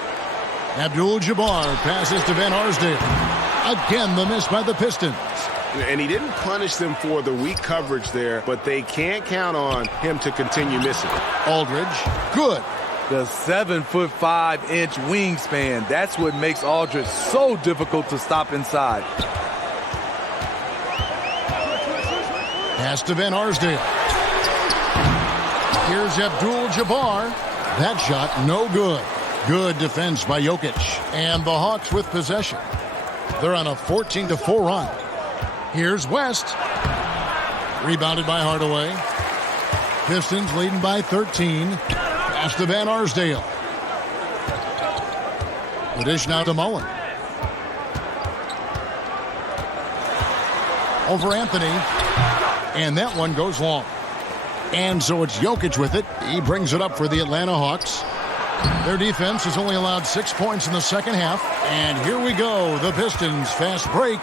Abdul-Jabbar passes to Van Arsdale. Again, the miss by the Pistons. And he didn't punish them for the weak coverage there, but they can't count on him to continue missing. Aldridge, good. The 7'5" wingspan. That's what makes Aldridge so difficult to stop inside. Pass to Van Arsdale. Here's Abdul-Jabbar. That shot, no good. Good defense by Jokic. And the Hawks with possession. They're on a 14-4 run. Here's West. Rebounded by Hardaway. Pistons leading by 13. Pass to Van Arsdale. The dish now to Mullen. Over Anthony. And that one goes long. And so it's Jokic with it. He brings it up for the Atlanta Hawks. Their defense has only allowed 6 points in the second half. And here we go. The Pistons fast break.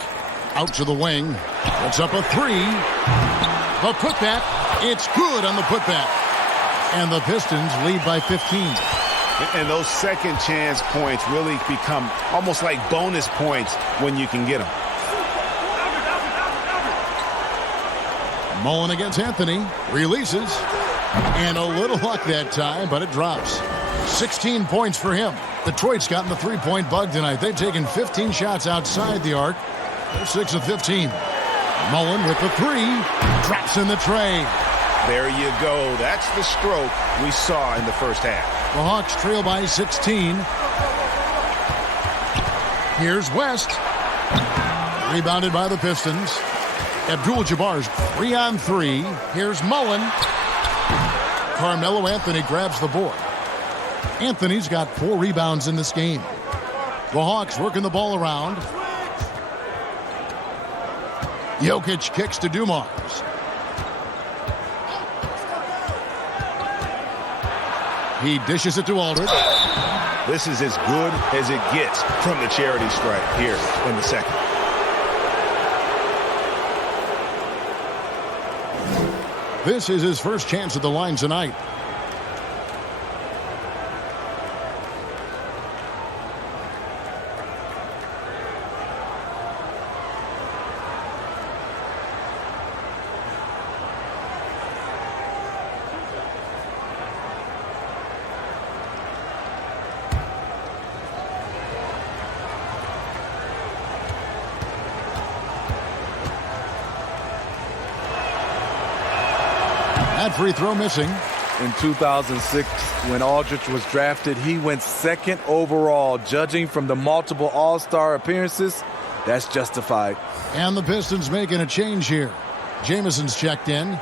Out to the wing. Puts up a three. The putback. It's good on the putback. And the Pistons lead by 15. And those second chance points really become almost like bonus points when you can get them. Mullen against Anthony. Releases. And a little luck that time, but it drops. 16 points for him. Detroit's gotten the three-point bug tonight. They've taken 15 shots outside the arc. They're 6 of 15. Mullen with the three. Drops in the tray. There you go. That's the stroke we saw in the first half. The Hawks trail by 16. Here's West. Rebounded by the Pistons. Abdul-Jabbar's 3-on-3. Here's Mullen. Carmelo Anthony grabs the board. Anthony's got 4 rebounds in this game. The Hawks working the ball around. Jokic kicks to Dumars. He dishes it to Aldridge. This is as good as it gets from the charity stripe here in the second. This is his first chance at the line tonight. That free throw missing. In 2006, when Aldridge was drafted, he went 2nd overall. Judging from the multiple All-Star appearances, that's justified. And the Pistons making a change here. Jameson's checked in.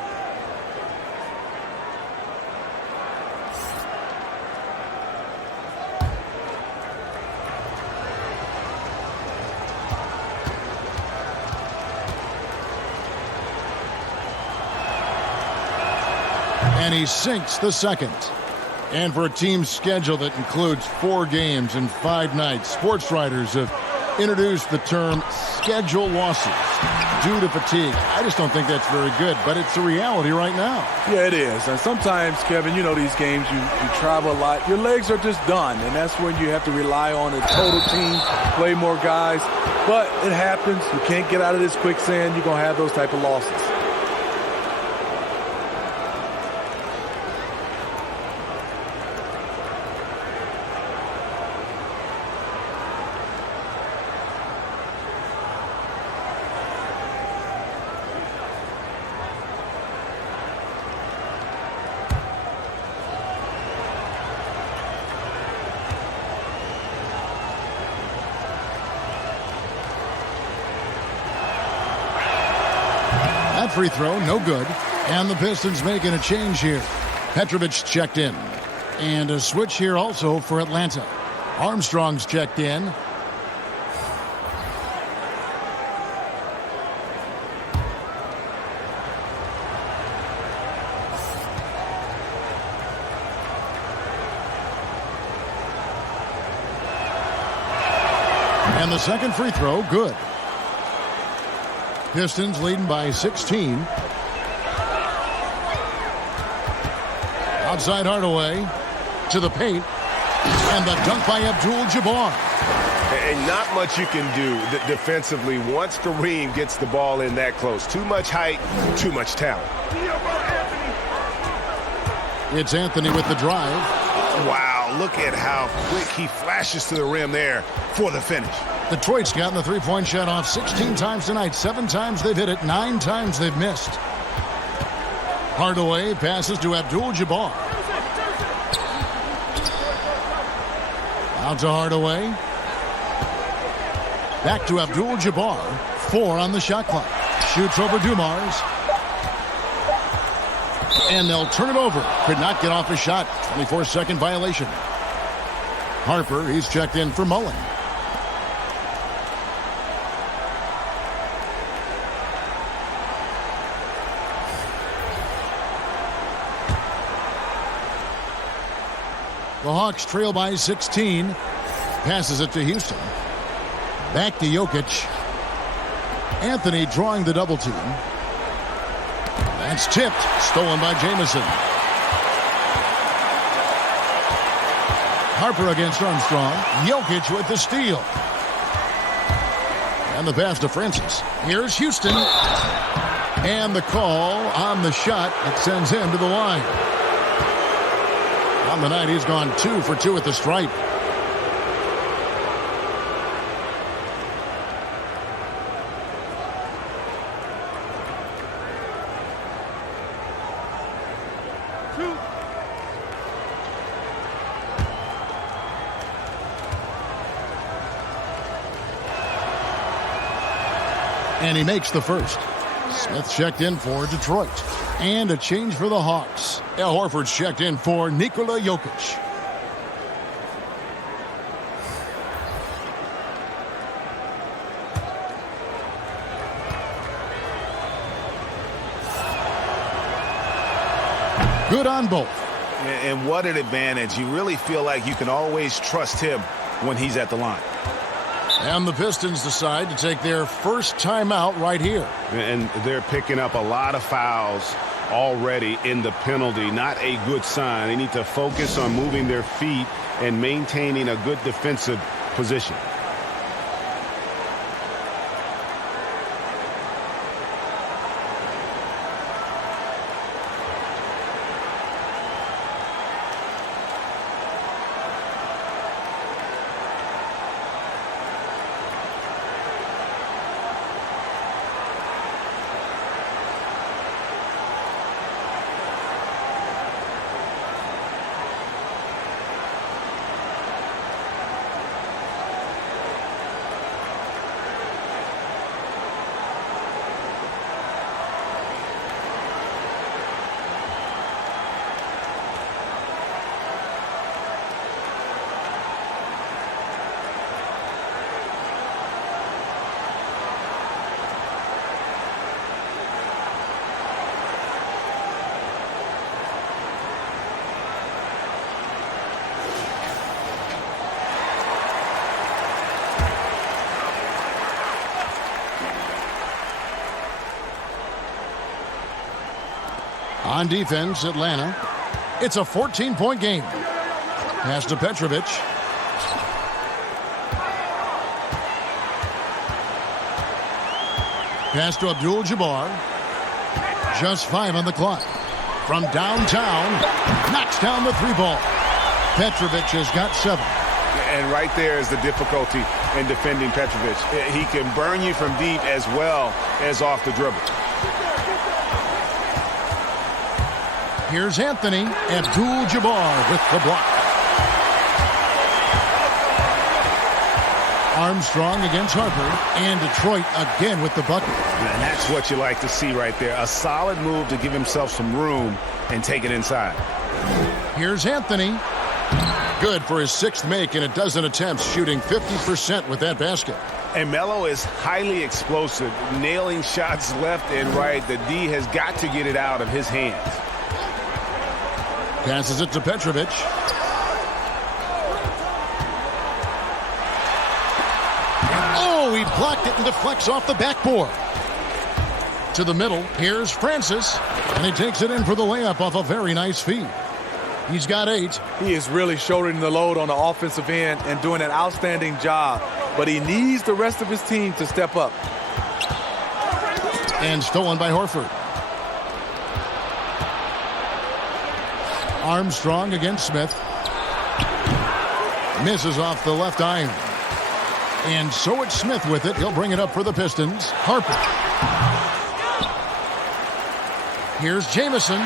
And he sinks the second. And for a team's schedule that includes 4 games and 5 nights, sports writers have introduced the term schedule losses due to fatigue. I just don't think that's very good, but it's a reality right now. Yeah, it is. And sometimes, Kevin, you know these games, you travel a lot. Your legs are just done, and that's when you have to rely on a total team, play more guys. But it happens. You can't get out of this quicksand. You're going to have those type of losses. That free throw, no good. And the Pistons making a change here. Petrovic checked in. And a switch here also for Atlanta. Armstrong's checked in. And the second free throw, good. Pistons leading by 16. Outside Hardaway to the paint. And the dunk by Abdul-Jabbar. And not much you can do defensively once Kareem gets the ball in that close. Too much height, too much talent. It's Anthony with the drive. Wow, look at how quick he flashes to the rim there for the finish. Detroit's gotten the three-point shot off 16 times tonight. 7 times they've hit it, 9 times they've missed. Hardaway passes to Abdul-Jabbar. Out to Hardaway. Back to Abdul-Jabbar. 4 on the shot clock. Shoots over Dumars. And they'll turn it over. Could not get off a shot. 24-second violation. Harper, he's checked in for Mullen. The Hawks trail by 16. Passes it to Houston. Back to Jokic. Anthony drawing the double team. That's tipped. Stolen by Jamison. Harper against Armstrong. Jokic with the steal. And the pass to Francis. Here's Houston. And the call on the shot that sends him to the line. On the night, he's gone 2 for 2 at the stripe. And he makes the first. Smith checked in for Detroit. And a change for the Hawks. Al Horford's checked in for Nikola Jokic. Good on both. And what an advantage. You really feel like you can always trust him when he's at the line. And the Pistons decide to take their first timeout right here. And they're picking up a lot of fouls already in the penalty. Not a good sign. They need to focus on moving their feet and maintaining a good defensive position. On defense, Atlanta. It's a 14-point game. Pass to Petrovic. Pass to Abdul-Jabbar. Just 5 on the clock. From downtown, knocks down the 3-ball. Petrovic has got 7. And right there is the difficulty in defending Petrovic. He can burn you from deep as well as off the dribble. Here's Anthony. Abdul-Jabbar with the block. Armstrong against Harper. And Detroit again with the bucket. And that's what you like to see right there. A solid move to give himself some room and take it inside. Here's Anthony. Good for his 6th make in a dozen attempts, shooting 50% with that basket. And Melo is highly explosive, nailing shots left and right. The D has got to get it out of his hands. Passes it to Petrovic. Oh, he blocked it and deflects off the backboard. To the middle, here's Francis. And he takes it in for the layup off a very nice feed. He's got 8. He is really shouldering the load on the offensive end and doing an outstanding job. But he needs the rest of his team to step up. And stolen by Horford. Armstrong against Smith. Misses off the left iron. And so it's Smith with it. He'll bring it up for the Pistons. Harper. Here's Jamison.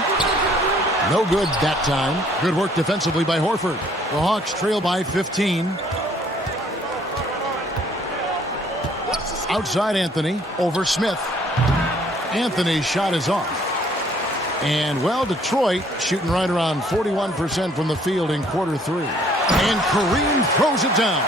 No good that time. Good work defensively by Horford. The Hawks trail by 15. Outside Anthony over Smith. Anthony's shot is off. And, well, Detroit shooting right around 41% from the field in quarter 3. And Kareem throws it down.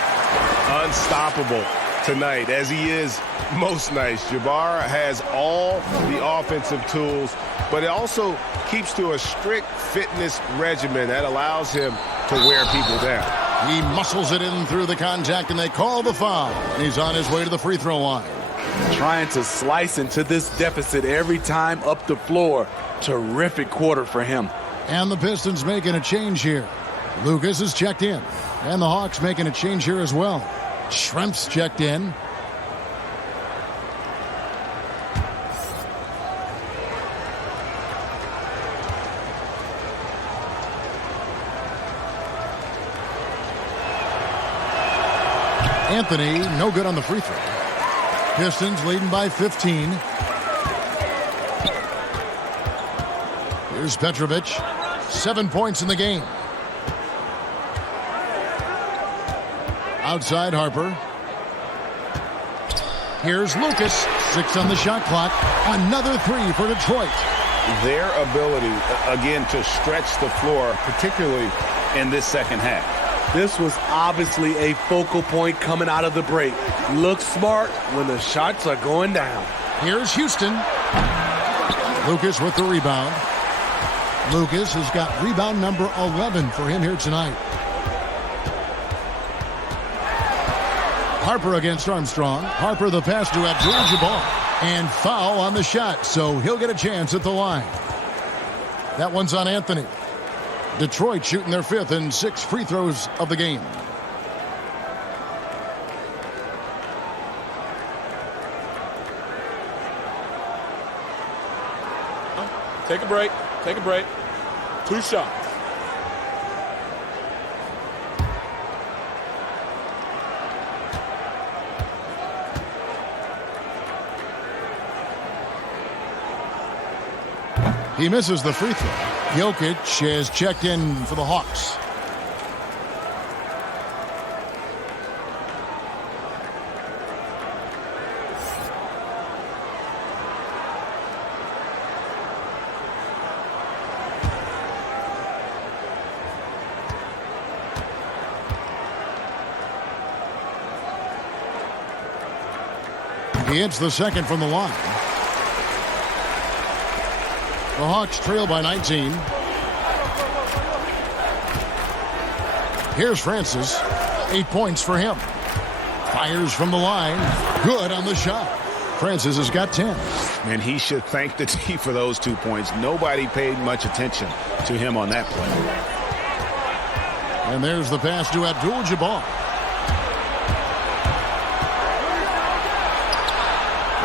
Unstoppable tonight, as he is most nights. Jabbar has all the offensive tools, but it also keeps to a strict fitness regimen that allows him to wear people down. He muscles it in through the contact, and they call the foul. He's on his way to the free throw line. Trying to slice into this deficit every time up the floor. Terrific quarter for him. And the Pistons making a change here. Lucas is checked in. And the Hawks making a change here as well. Schrempf's checked in. Anthony, no good on the free throw. Pistons leading by 15. Here's Petrovic. 7 points in the game. Outside Harper. Here's Lucas. 6 on the shot clock. Another 3 for Detroit. Their ability, again, to stretch the floor, particularly in this second half. This was obviously a focal point coming out of the break. Look smart when the shots are going down. Here's Houston. Lucas with the rebound. Lucas has got rebound number 11 for him here tonight. Harper against Armstrong. Harper the pass to Abdul-Jabbar. And foul on the shot, so he'll get a chance at the line. That one's on Anthony. Detroit shooting their 5th and 6 free throws of the game. Take a break. Take a break. 2 shots. He misses the free throw. Jokic is checked in for the Hawks. He hits the second from the line. The Hawks trail by 19. Here's Francis. 8 points for him. Fires from the line. Good on the shot. Francis has got 10. And he should thank the team for those 2 points. Nobody paid much attention to him on that play. And there's the pass to Abdul-Jabbar.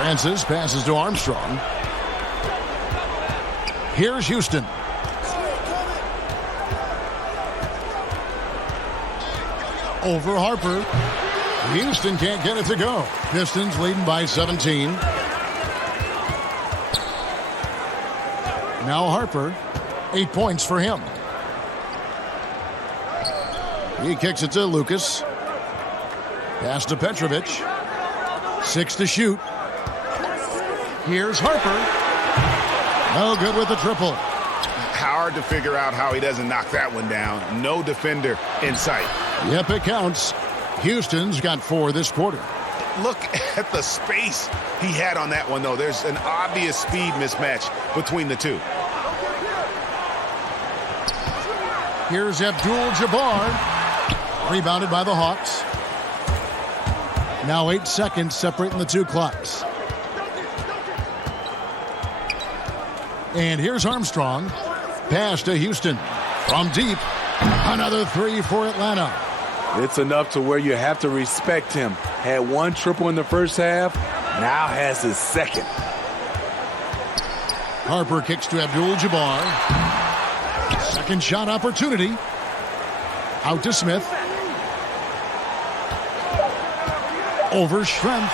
Francis passes to Armstrong. Here's Houston. Over Harper. Houston can't get it to go. Pistons leading by 17. Now Harper. 8 points for him. He kicks it to Lucas. Pass to Petrovic. 6 to shoot. Here's Harper. No good with the triple. Hard to figure out how he doesn't knock that one down. No defender in sight. Yep, it counts. Houston's got 4 this quarter. Look at the space he had on that one, though. There's an obvious speed mismatch between the two. Here's Abdul-Jabbar. Rebounded by the Hawks. Now 8 seconds separating the 2 clocks. And here's Armstrong. Pass to Houston. From deep, another three for Atlanta. It's enough to where you have to respect him. Had one triple in the first half, now has his second. Harper kicks to Abdul-Jabbar. Second shot opportunity. Out to Smith. Over Schrempf.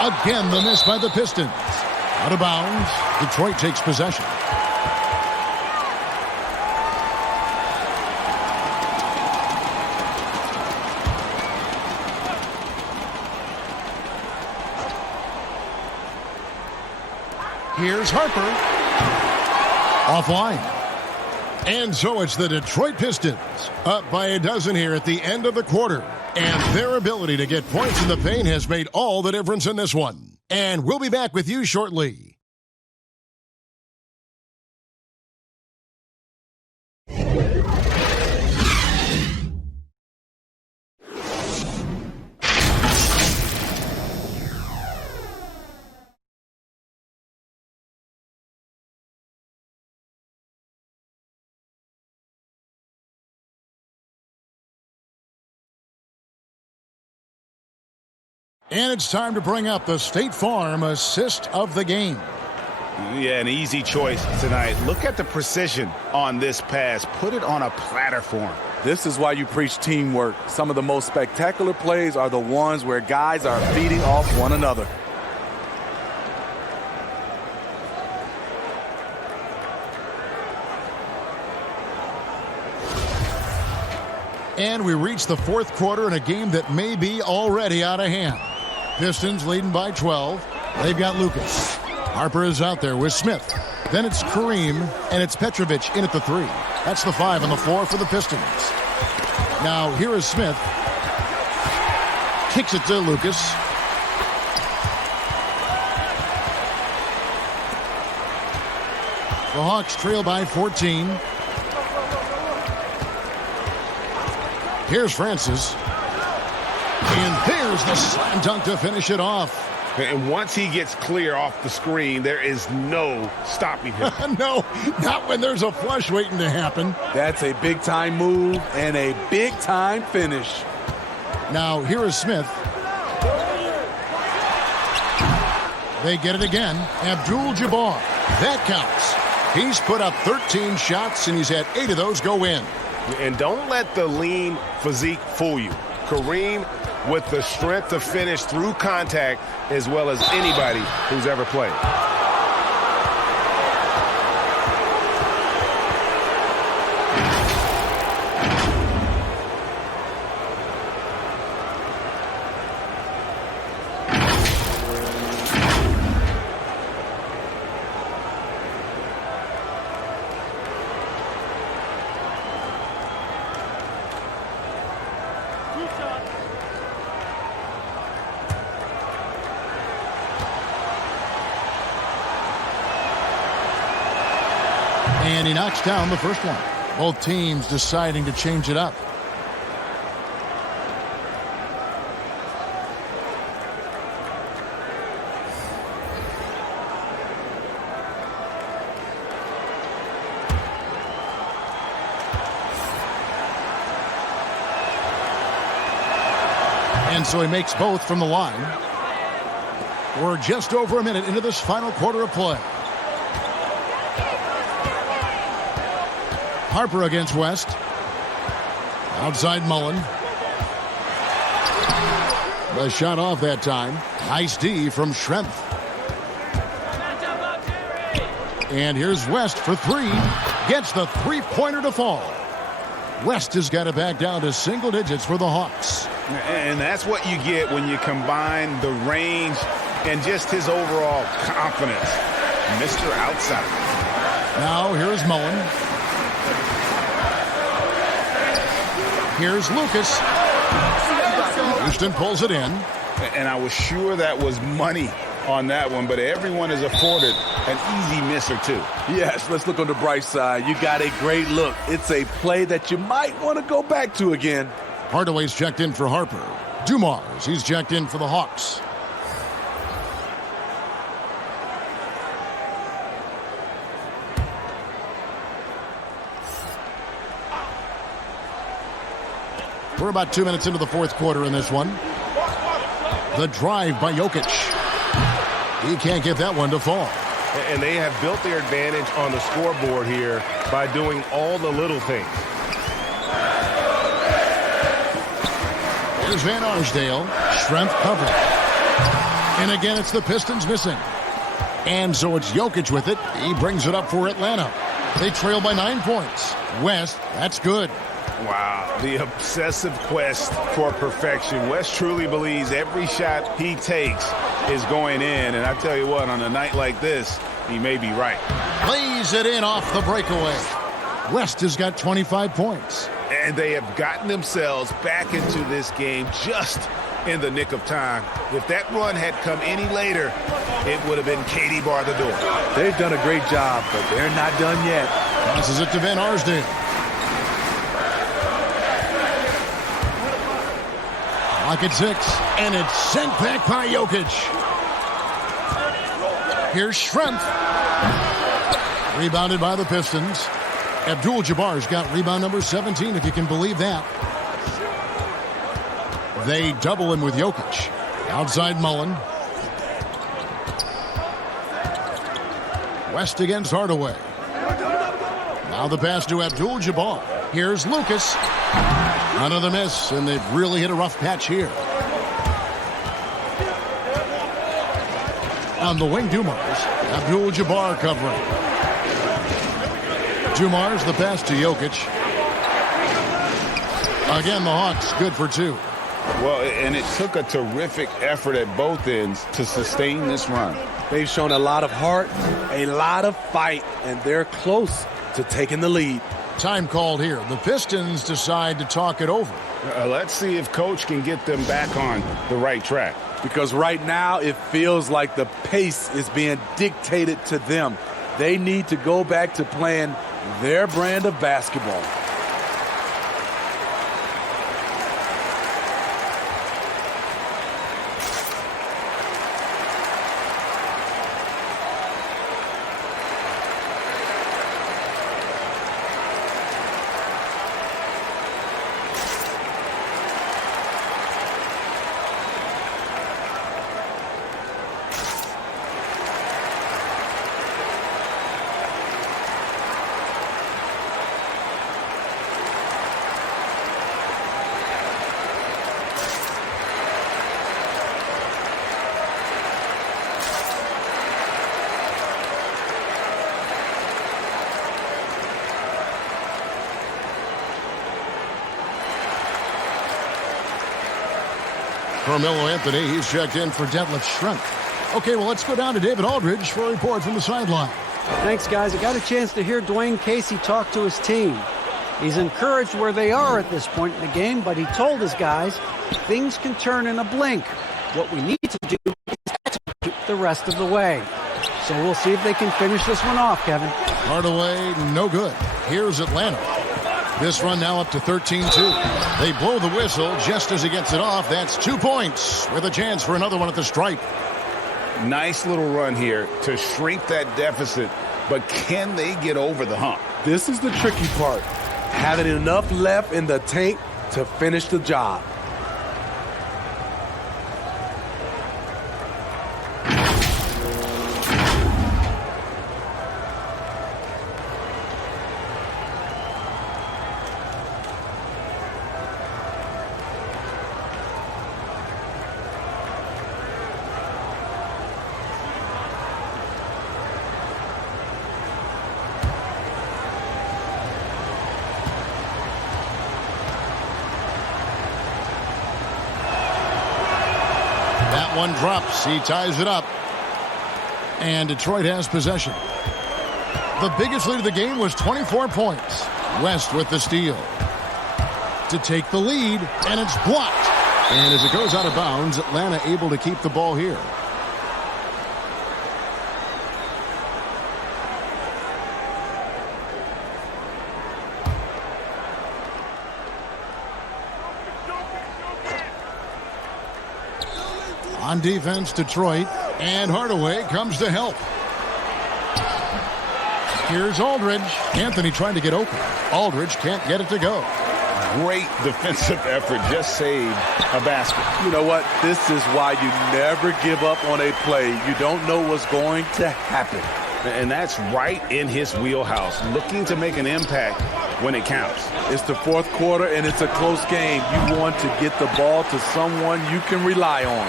Again, the miss by the Pistons. Out of bounds. Detroit takes possession. Here's Harper. Offline. And so it's the Detroit Pistons up by a dozen here at the end of the quarter. And their ability to get points in the paint has made all the difference in this one. And we'll be back with you shortly. And it's time to bring up the State Farm assist of the game. Yeah, an easy choice tonight. Look at the precision on this pass. Put it on a platter for him. This is why you preach teamwork. Some of the most spectacular plays are the ones where guys are feeding off one another. And we reach the fourth quarter in a game that may be already out of hand. Pistons leading by 12. They've got Lucas. Harper is out there with Smith. Then it's Kareem, and it's Petrovic in at the 3. That's the 5 on the floor for the Pistons. Now, here is Smith. Kicks it to Lucas. The Hawks trail by 14. Here's Francis. And there's the slam dunk to finish it off. And once he gets clear off the screen, there is no stopping him. No, not when there's a flush waiting to happen. That's a big-time move and a big-time finish. Now, here is Smith. They get it again. Abdul-Jabbar. That counts. He's put up 13 shots, and he's had 8 of those go in. And don't let the lean physique fool you. Kareem with the strength to finish through contact as well as anybody who's ever played. And he knocks down the first one. Both teams deciding to change it up. And so he makes both from the line. We're just over a minute into this final quarter of play. Harper against West. Outside Mullen. The shot off that time. Nice D from Schrempf. And here's West for 3. Gets the three-pointer to fall. West has got it back down to single digits for the Hawks. And that's what you get when you combine the range and just his overall confidence. Mr. Outside. Now here's Mullen. Here's Lucas. Houston pulls it in. And I was sure that was money on that one, but everyone is afforded an easy miss or two. Yes, let's look on the bright side. You got a great look. It's a play that you might want to go back to again. Hardaway's checked in for Harper. Dumars, he's checked in for the Hawks. We're about 2 minutes into the fourth quarter in this one. The drive by Jokic. He can't get that one to fall. And they have built their advantage on the scoreboard here by doing all the little things. Here's Van Arsdale. Strength coverage. And again, it's the Pistons missing. And so it's Jokic with it. He brings it up for Atlanta. They trail by 9 points. West, that's good. Wow, the obsessive quest for perfection. West truly believes every shot he takes is going in. And I tell you what, on a night like this, he may be right. Plays it in off the breakaway. West has got 25 points. And they have gotten themselves back into this game just in the nick of time. If that run had come any later, it would have been Katie bar the door. They've done a great job, but they're not done yet. Passes it to Van Arsdale. Clock at 6, and it's sent back by Jokic. Here's Strength. Rebounded by the Pistons. Abdul-Jabbar's got rebound number 17, if you can believe that. They double him with Jokic. Outside Mullen. West against Hardaway. Now the pass to Abdul-Jabbar. Here's Lucas. Another miss, and they've really hit a rough patch here. On the wing, Dumars. Abdul-Jabbar covering. Dumars, the pass to Jokic. Again, the Hawks good for 2. Well, and it took a terrific effort at both ends to sustain this run. They've shown a lot of heart, a lot of fight, and they're close to taking the lead. Time called here. The Pistons decide to talk it over. Let's see if Coach can get them back on the right track. Because right now it feels like the pace is being dictated to them. They need to go back to playing their brand of basketball. Carmelo Anthony, he's checked in for deadlift strength. Okay, well, let's go down to David Aldridge for a report from the sideline. Thanks, guys. I got a chance to hear Dwayne Casey talk to his team. He's encouraged where they are at this point in the game, but he told his guys things can turn in a blink. What we need to do is execute the rest of the way. So we'll see if they can finish this one off, Kevin. Hardaway, no good. Here's Atlanta. This run now up to 13-2. They blow the whistle just as he gets it off. That's 2 points with a chance for another one at the stripe. Nice little run here to shrink that deficit, but can they get over the hump? This is the tricky part. Having enough left in the tank to finish the job. One drops. He ties it up. And Detroit has possession. The biggest lead of the game was 24 points. West with the steal. To take the lead, and it's blocked. And as it goes out of bounds, Atlanta able to keep the ball here. On defense, Detroit, and Hardaway comes to help. Here's Aldridge. Anthony trying to get open. Aldridge can't get it to go. great defensive effort, just saved a basket. You know what? This is why you never give up on a play. You don't know what's going to happen. And that's right in his wheelhouse, looking to make an impact when it counts. It's the fourth quarter, and it's a close game. You want to get the ball to someone you can rely on.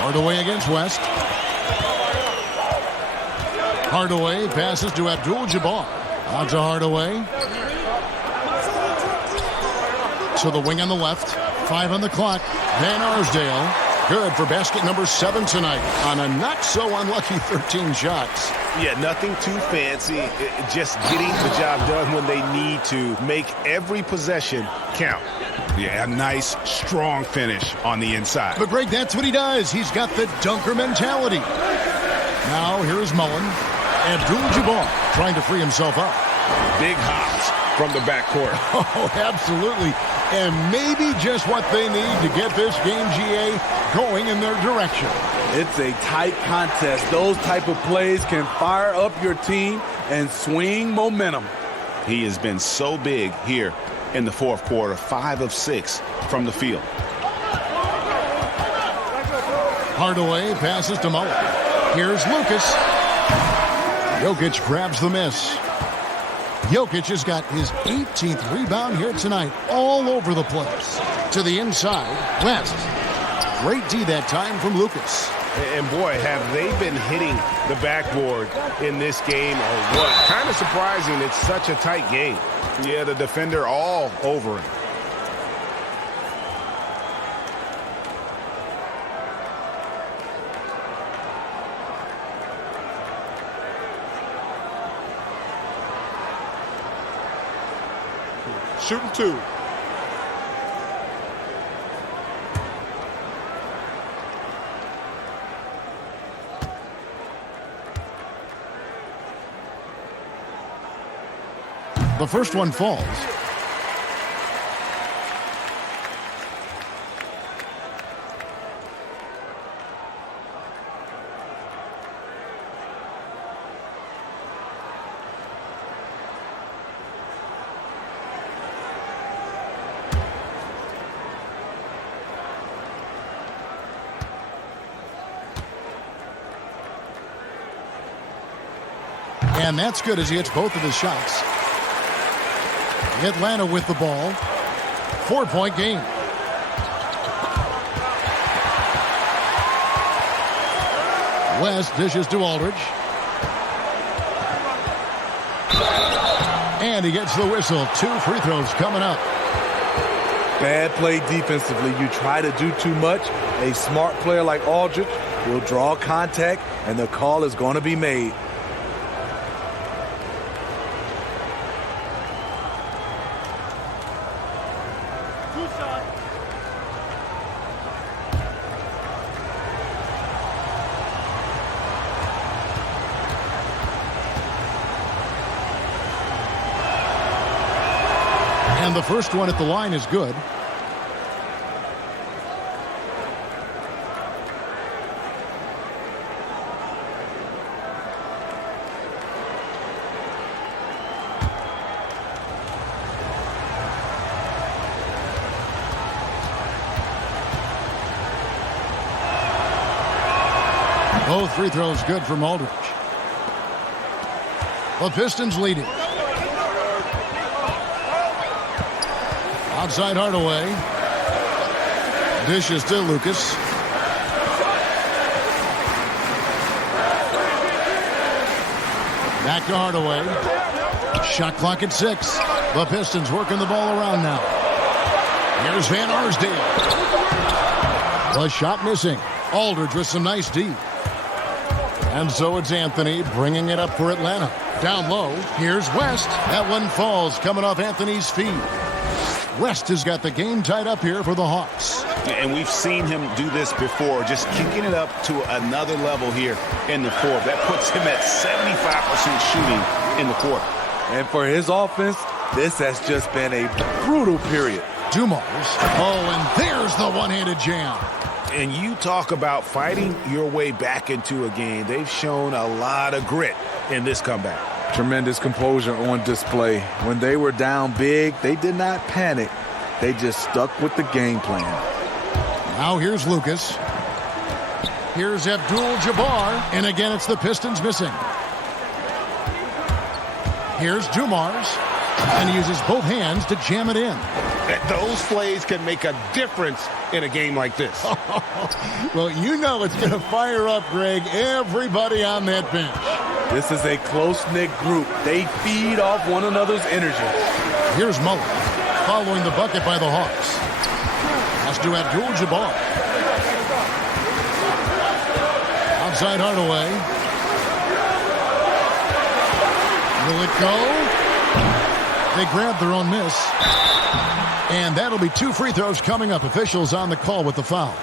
Hardaway against West. Hardaway passes to Abdul-Jabbar. Out to Hardaway. To the wing on the left. 5 on the clock. Van Arsdale. Good for basket number 7 tonight on a not-so-unlucky 13 shots. Yeah, nothing too fancy. Just getting the job done when they need to. Make every possession count. Yeah, a nice, strong finish on the inside. But, Greg, that's what he does. He's got the dunker mentality. Now, here is Mullen. Abdul-Jabbar trying to free himself up. Big hops from the backcourt. Oh, absolutely. And maybe just what they need to get this game, GA, going in their direction. It's a tight contest. Those type of plays can fire up your team and swing momentum. He has been so big here in the fourth quarter. 5 of 6 from the field. Hardaway passes to Mullen. Here's Lucas. Jokic grabs the miss. Jokic has got his 18th rebound here tonight, all over the place. To the inside, West. Great D that time from Lucas. And boy, have they been hitting the backboard in this game or what? Kind of surprising it's such a tight game. Yeah, the defender all over him. Shooting 2. The first one falls. And that's good as he hits both of his shots. Atlanta with the ball. 4-point game. West dishes to Aldridge. And he gets the whistle. 2 free throws coming up. Bad play defensively. You try to do too much. A smart player like Aldridge will draw contact, and the call is going to be made. And the first one at the line is good. Both free throws good from Aldridge. The Pistons leading. Outside Hardaway. Dishes to Lucas. Back to Hardaway. Shot clock at 6. The Pistons working the ball around now. Here's Van Arsdale. The shot missing. Aldridge with some nice D. And so it's Anthony bringing it up for Atlanta. Down low, here's West. That one falls coming off Anthony's feet. West has got the game tied up here for the Hawks. And we've seen him do this before, just kicking it up to another level here in the fourth. That puts him at 75% shooting in the quarter. And for his offense, this has just been a brutal period. Dumars. Oh, and there's the one-handed jam. And you talk about fighting your way back into a game. They've shown a lot of grit in this comeback. Tremendous composure on display. When they were down big, they did not panic. They just stuck with the game plan. Now here's Lucas. Here's Abdul-Jabbar. And again, it's the Pistons missing. Here's Dumars. And he uses both hands to jam it in. Those plays can make a difference in a game like this. Well, you know it's going to fire up, Greg, everybody on that bench. This is a close-knit group. They feed off one another's energy. Here's Mullen following the bucket by the Hawks. Pass to Abdul-Jabbar. Outside Hardaway. Will it go? They grabbed their own miss. And that'll be 2 free throws coming up. Officials on the call with the foul.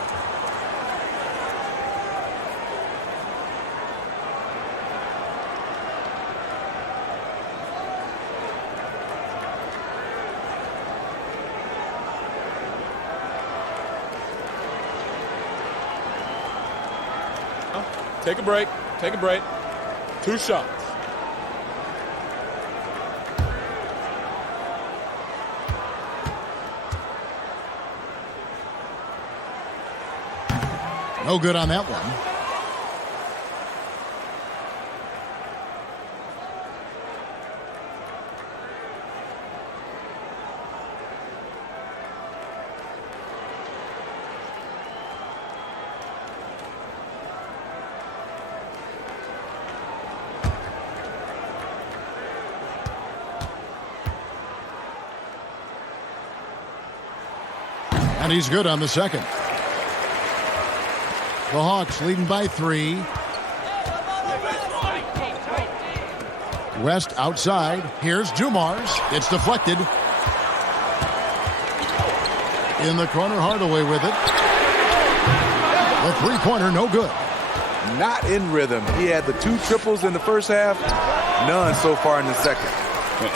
Take a break. Take a break. 2 shots. No good on that one. And he's good on the second. The Hawks leading by 3. West outside. Here's Dumars. It's deflected. In the corner, Hardaway with it. The three-pointer, no good. Not in rhythm. He had the 2 triples in the first half. None so far in the second.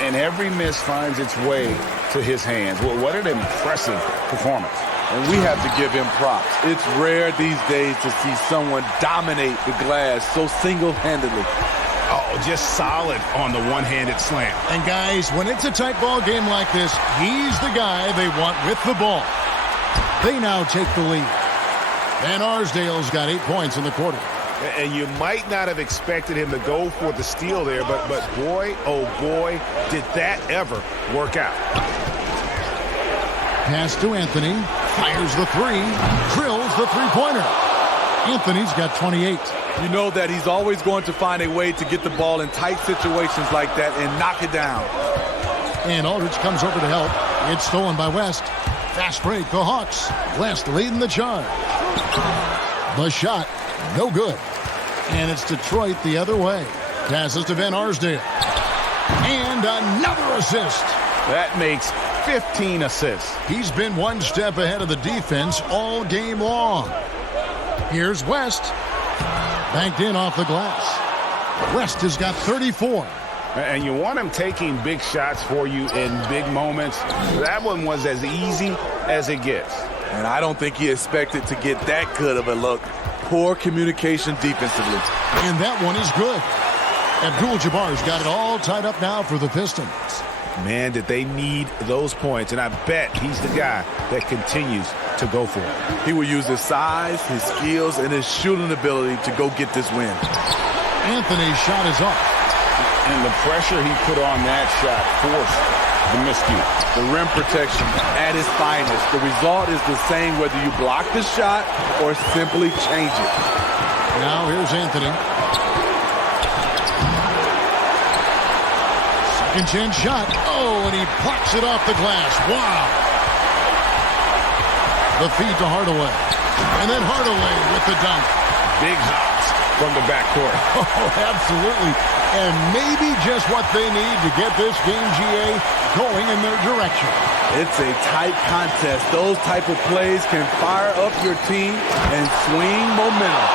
And every miss finds its way to his hands. Well, what an impressive performance. And we have to give him props. It's rare these days to see someone dominate the glass so single-handedly. Oh, just solid on the one-handed slam. And guys, when it's a tight ball game like this, he's the guy they want with the ball. They now take the lead. Van Arsdale's got 8 points in the quarter. And you might not have expected him to go for the steal there, but boy, oh boy, did that ever work out. Pass to Anthony. Fires the 3. Drills the three-pointer. Anthony's got 28. You know that he's always going to find a way to get the ball in tight situations like that and knock it down. And Aldridge comes over to help. It's stolen by West. Fast break, the Hawks. West leading the charge. The shot, no good. And it's Detroit the other way. Passes to Van Arsdale. And another assist. That makes 15 assists. He's been one step ahead of the defense all game long. Here's West. Banked in off the glass. West has got 34. And you want him taking big shots for you in big moments. That one was as easy as it gets. And I don't think he expected to get that good of a look. Poor communication defensively. And that one is good. Abdul-Jabbar's got it all tied up now for the Pistons. Man, did they need those points. And I bet he's the guy that continues to go for it. He will use his size, his skills, and his shooting ability to go get this win. Anthony's shot is off. And the pressure he put on that shot forced the miscue. The rim protection at its finest. The result is the same whether you block the shot or simply change it. Now here's Anthony. Second chance shot. Oh, and he pops it off the glass. Wow. The feed to Hardaway. And then Hardaway with the dunk. Big hops from the backcourt. Oh, absolutely. And maybe just what they need to get this game, GA, going in their direction. It's a tight contest. Those type of plays can fire up your team and swing momentum.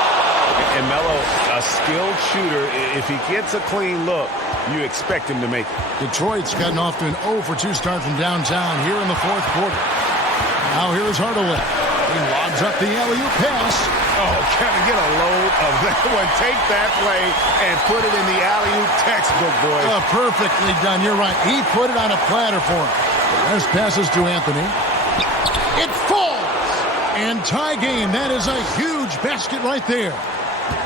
And Melo, a skilled shooter, if he gets a clean look, you expect him to make it. Detroit's gotten off to an 0 for 2 start from downtown here in the fourth quarter. Now here is Hardaway. He lobs up the alley-oop pass. Oh, Kevin, get a load of that one. Take that play and put it in the alley-oop textbook, boys. Perfectly done. You're right. He put it on a platter for him. The rest passes to Anthony. It falls! And tie game. That is a huge basket right there.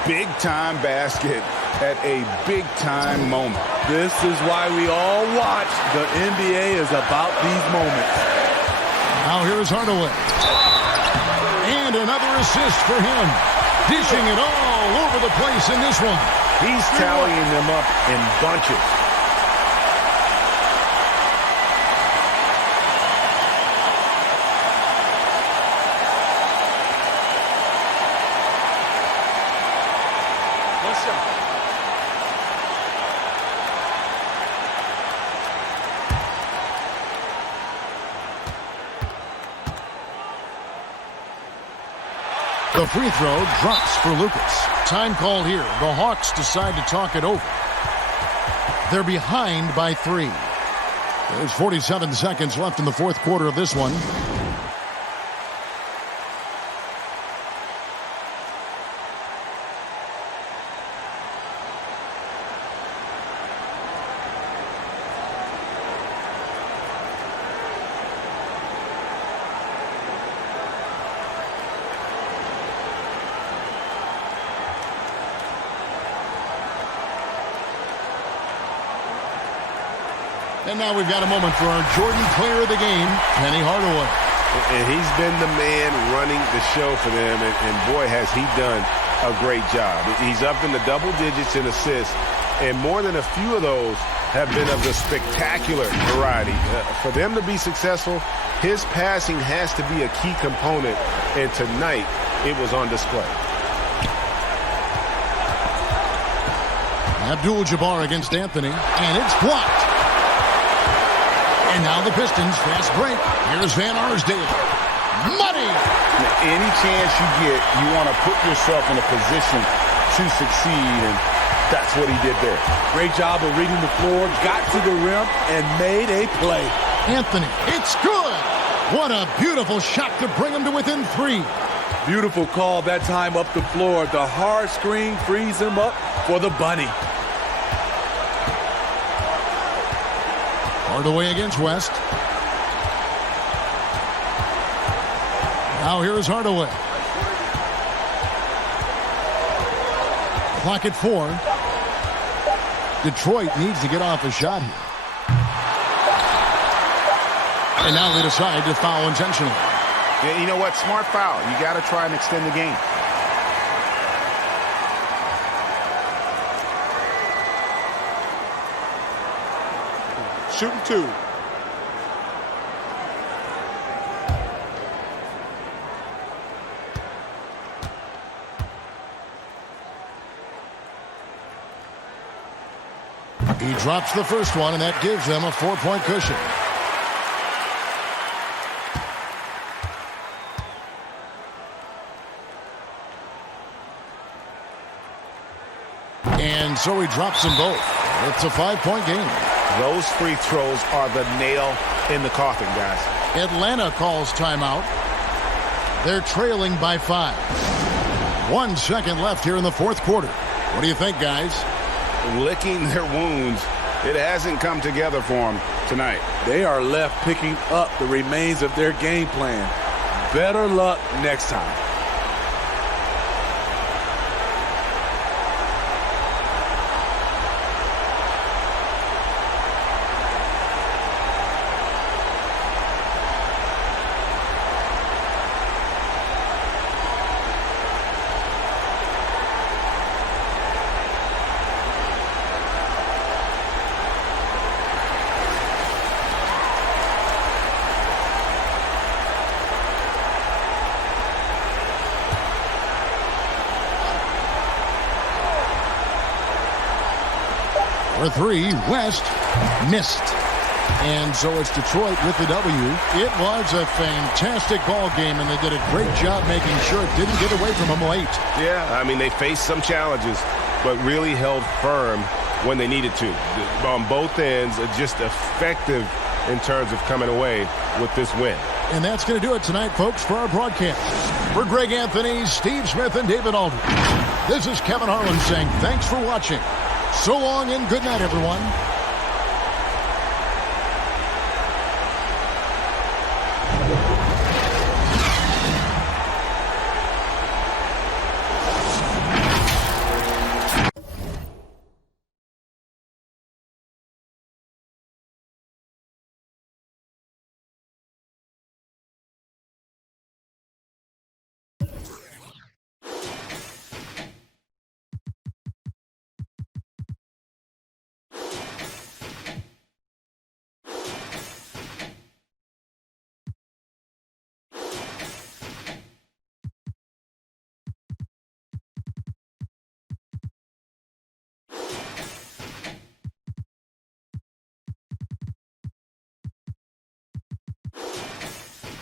Big-time basket at a big-time moment. This is why we all watch. The NBA is about these moments. Now here's Hardaway. And another assist for him. Dishing it all over the place in this one. He's tallying them up in bunches. The free throw drops for Lucas. Time called here. The Hawks decide to talk it over. They're behind by 3. There's 47 seconds left in the fourth quarter of this one. And now we've got a moment for our Jordan player of the game, Penny Hardaway. And he's been the man running the show for them, and boy, has he done a great job. He's up in the double digits in assists, and more than a few of those have been of the spectacular variety. For them to be successful, his passing has to be a key component, and tonight it was on display. Abdul-Jabbar against Anthony, and it's blocked. And now the Pistons fast break. Here's Van Arsdale. Money! Any chance you get, you want to put yourself in a position to succeed, and that's what he did there. Great job of reading the floor, got to the rim, and made a play. Anthony, it's good! What a beautiful shot to bring him to within 3. Beautiful call that time up the floor. The hard screen frees him up for the bunny. Hardaway against West. Now here's Hardaway. Clock at 4. Detroit needs to get off a shot here. And now they decide to foul intentionally. Yeah, you know what? Smart foul. You got to try and extend the game. Shooting 2. He drops the first one, and that gives them a 4-point cushion. And so he drops them both. It's a 5-point game. Those free throws are the nail in the coffin, guys. Atlanta calls timeout. They're trailing by 5. 1 second left here in the fourth quarter. What do you think, guys? Licking their wounds. It hasn't come together for them tonight. They are left picking up the remains of their game plan. Better luck next time. For 3, West missed. And so it's Detroit with the W. It was a fantastic ball game, and they did a great job making sure it didn't get away from them late. Yeah, I mean, they faced some challenges, but really held firm when they needed to. On both ends, just effective in terms of coming away with this win. And that's going to do it tonight, folks, for our broadcast. For Greg Anthony, Steve Smith, and David Aldridge, this is Kevin Harlan saying thanks for watching. So long and good night, everyone.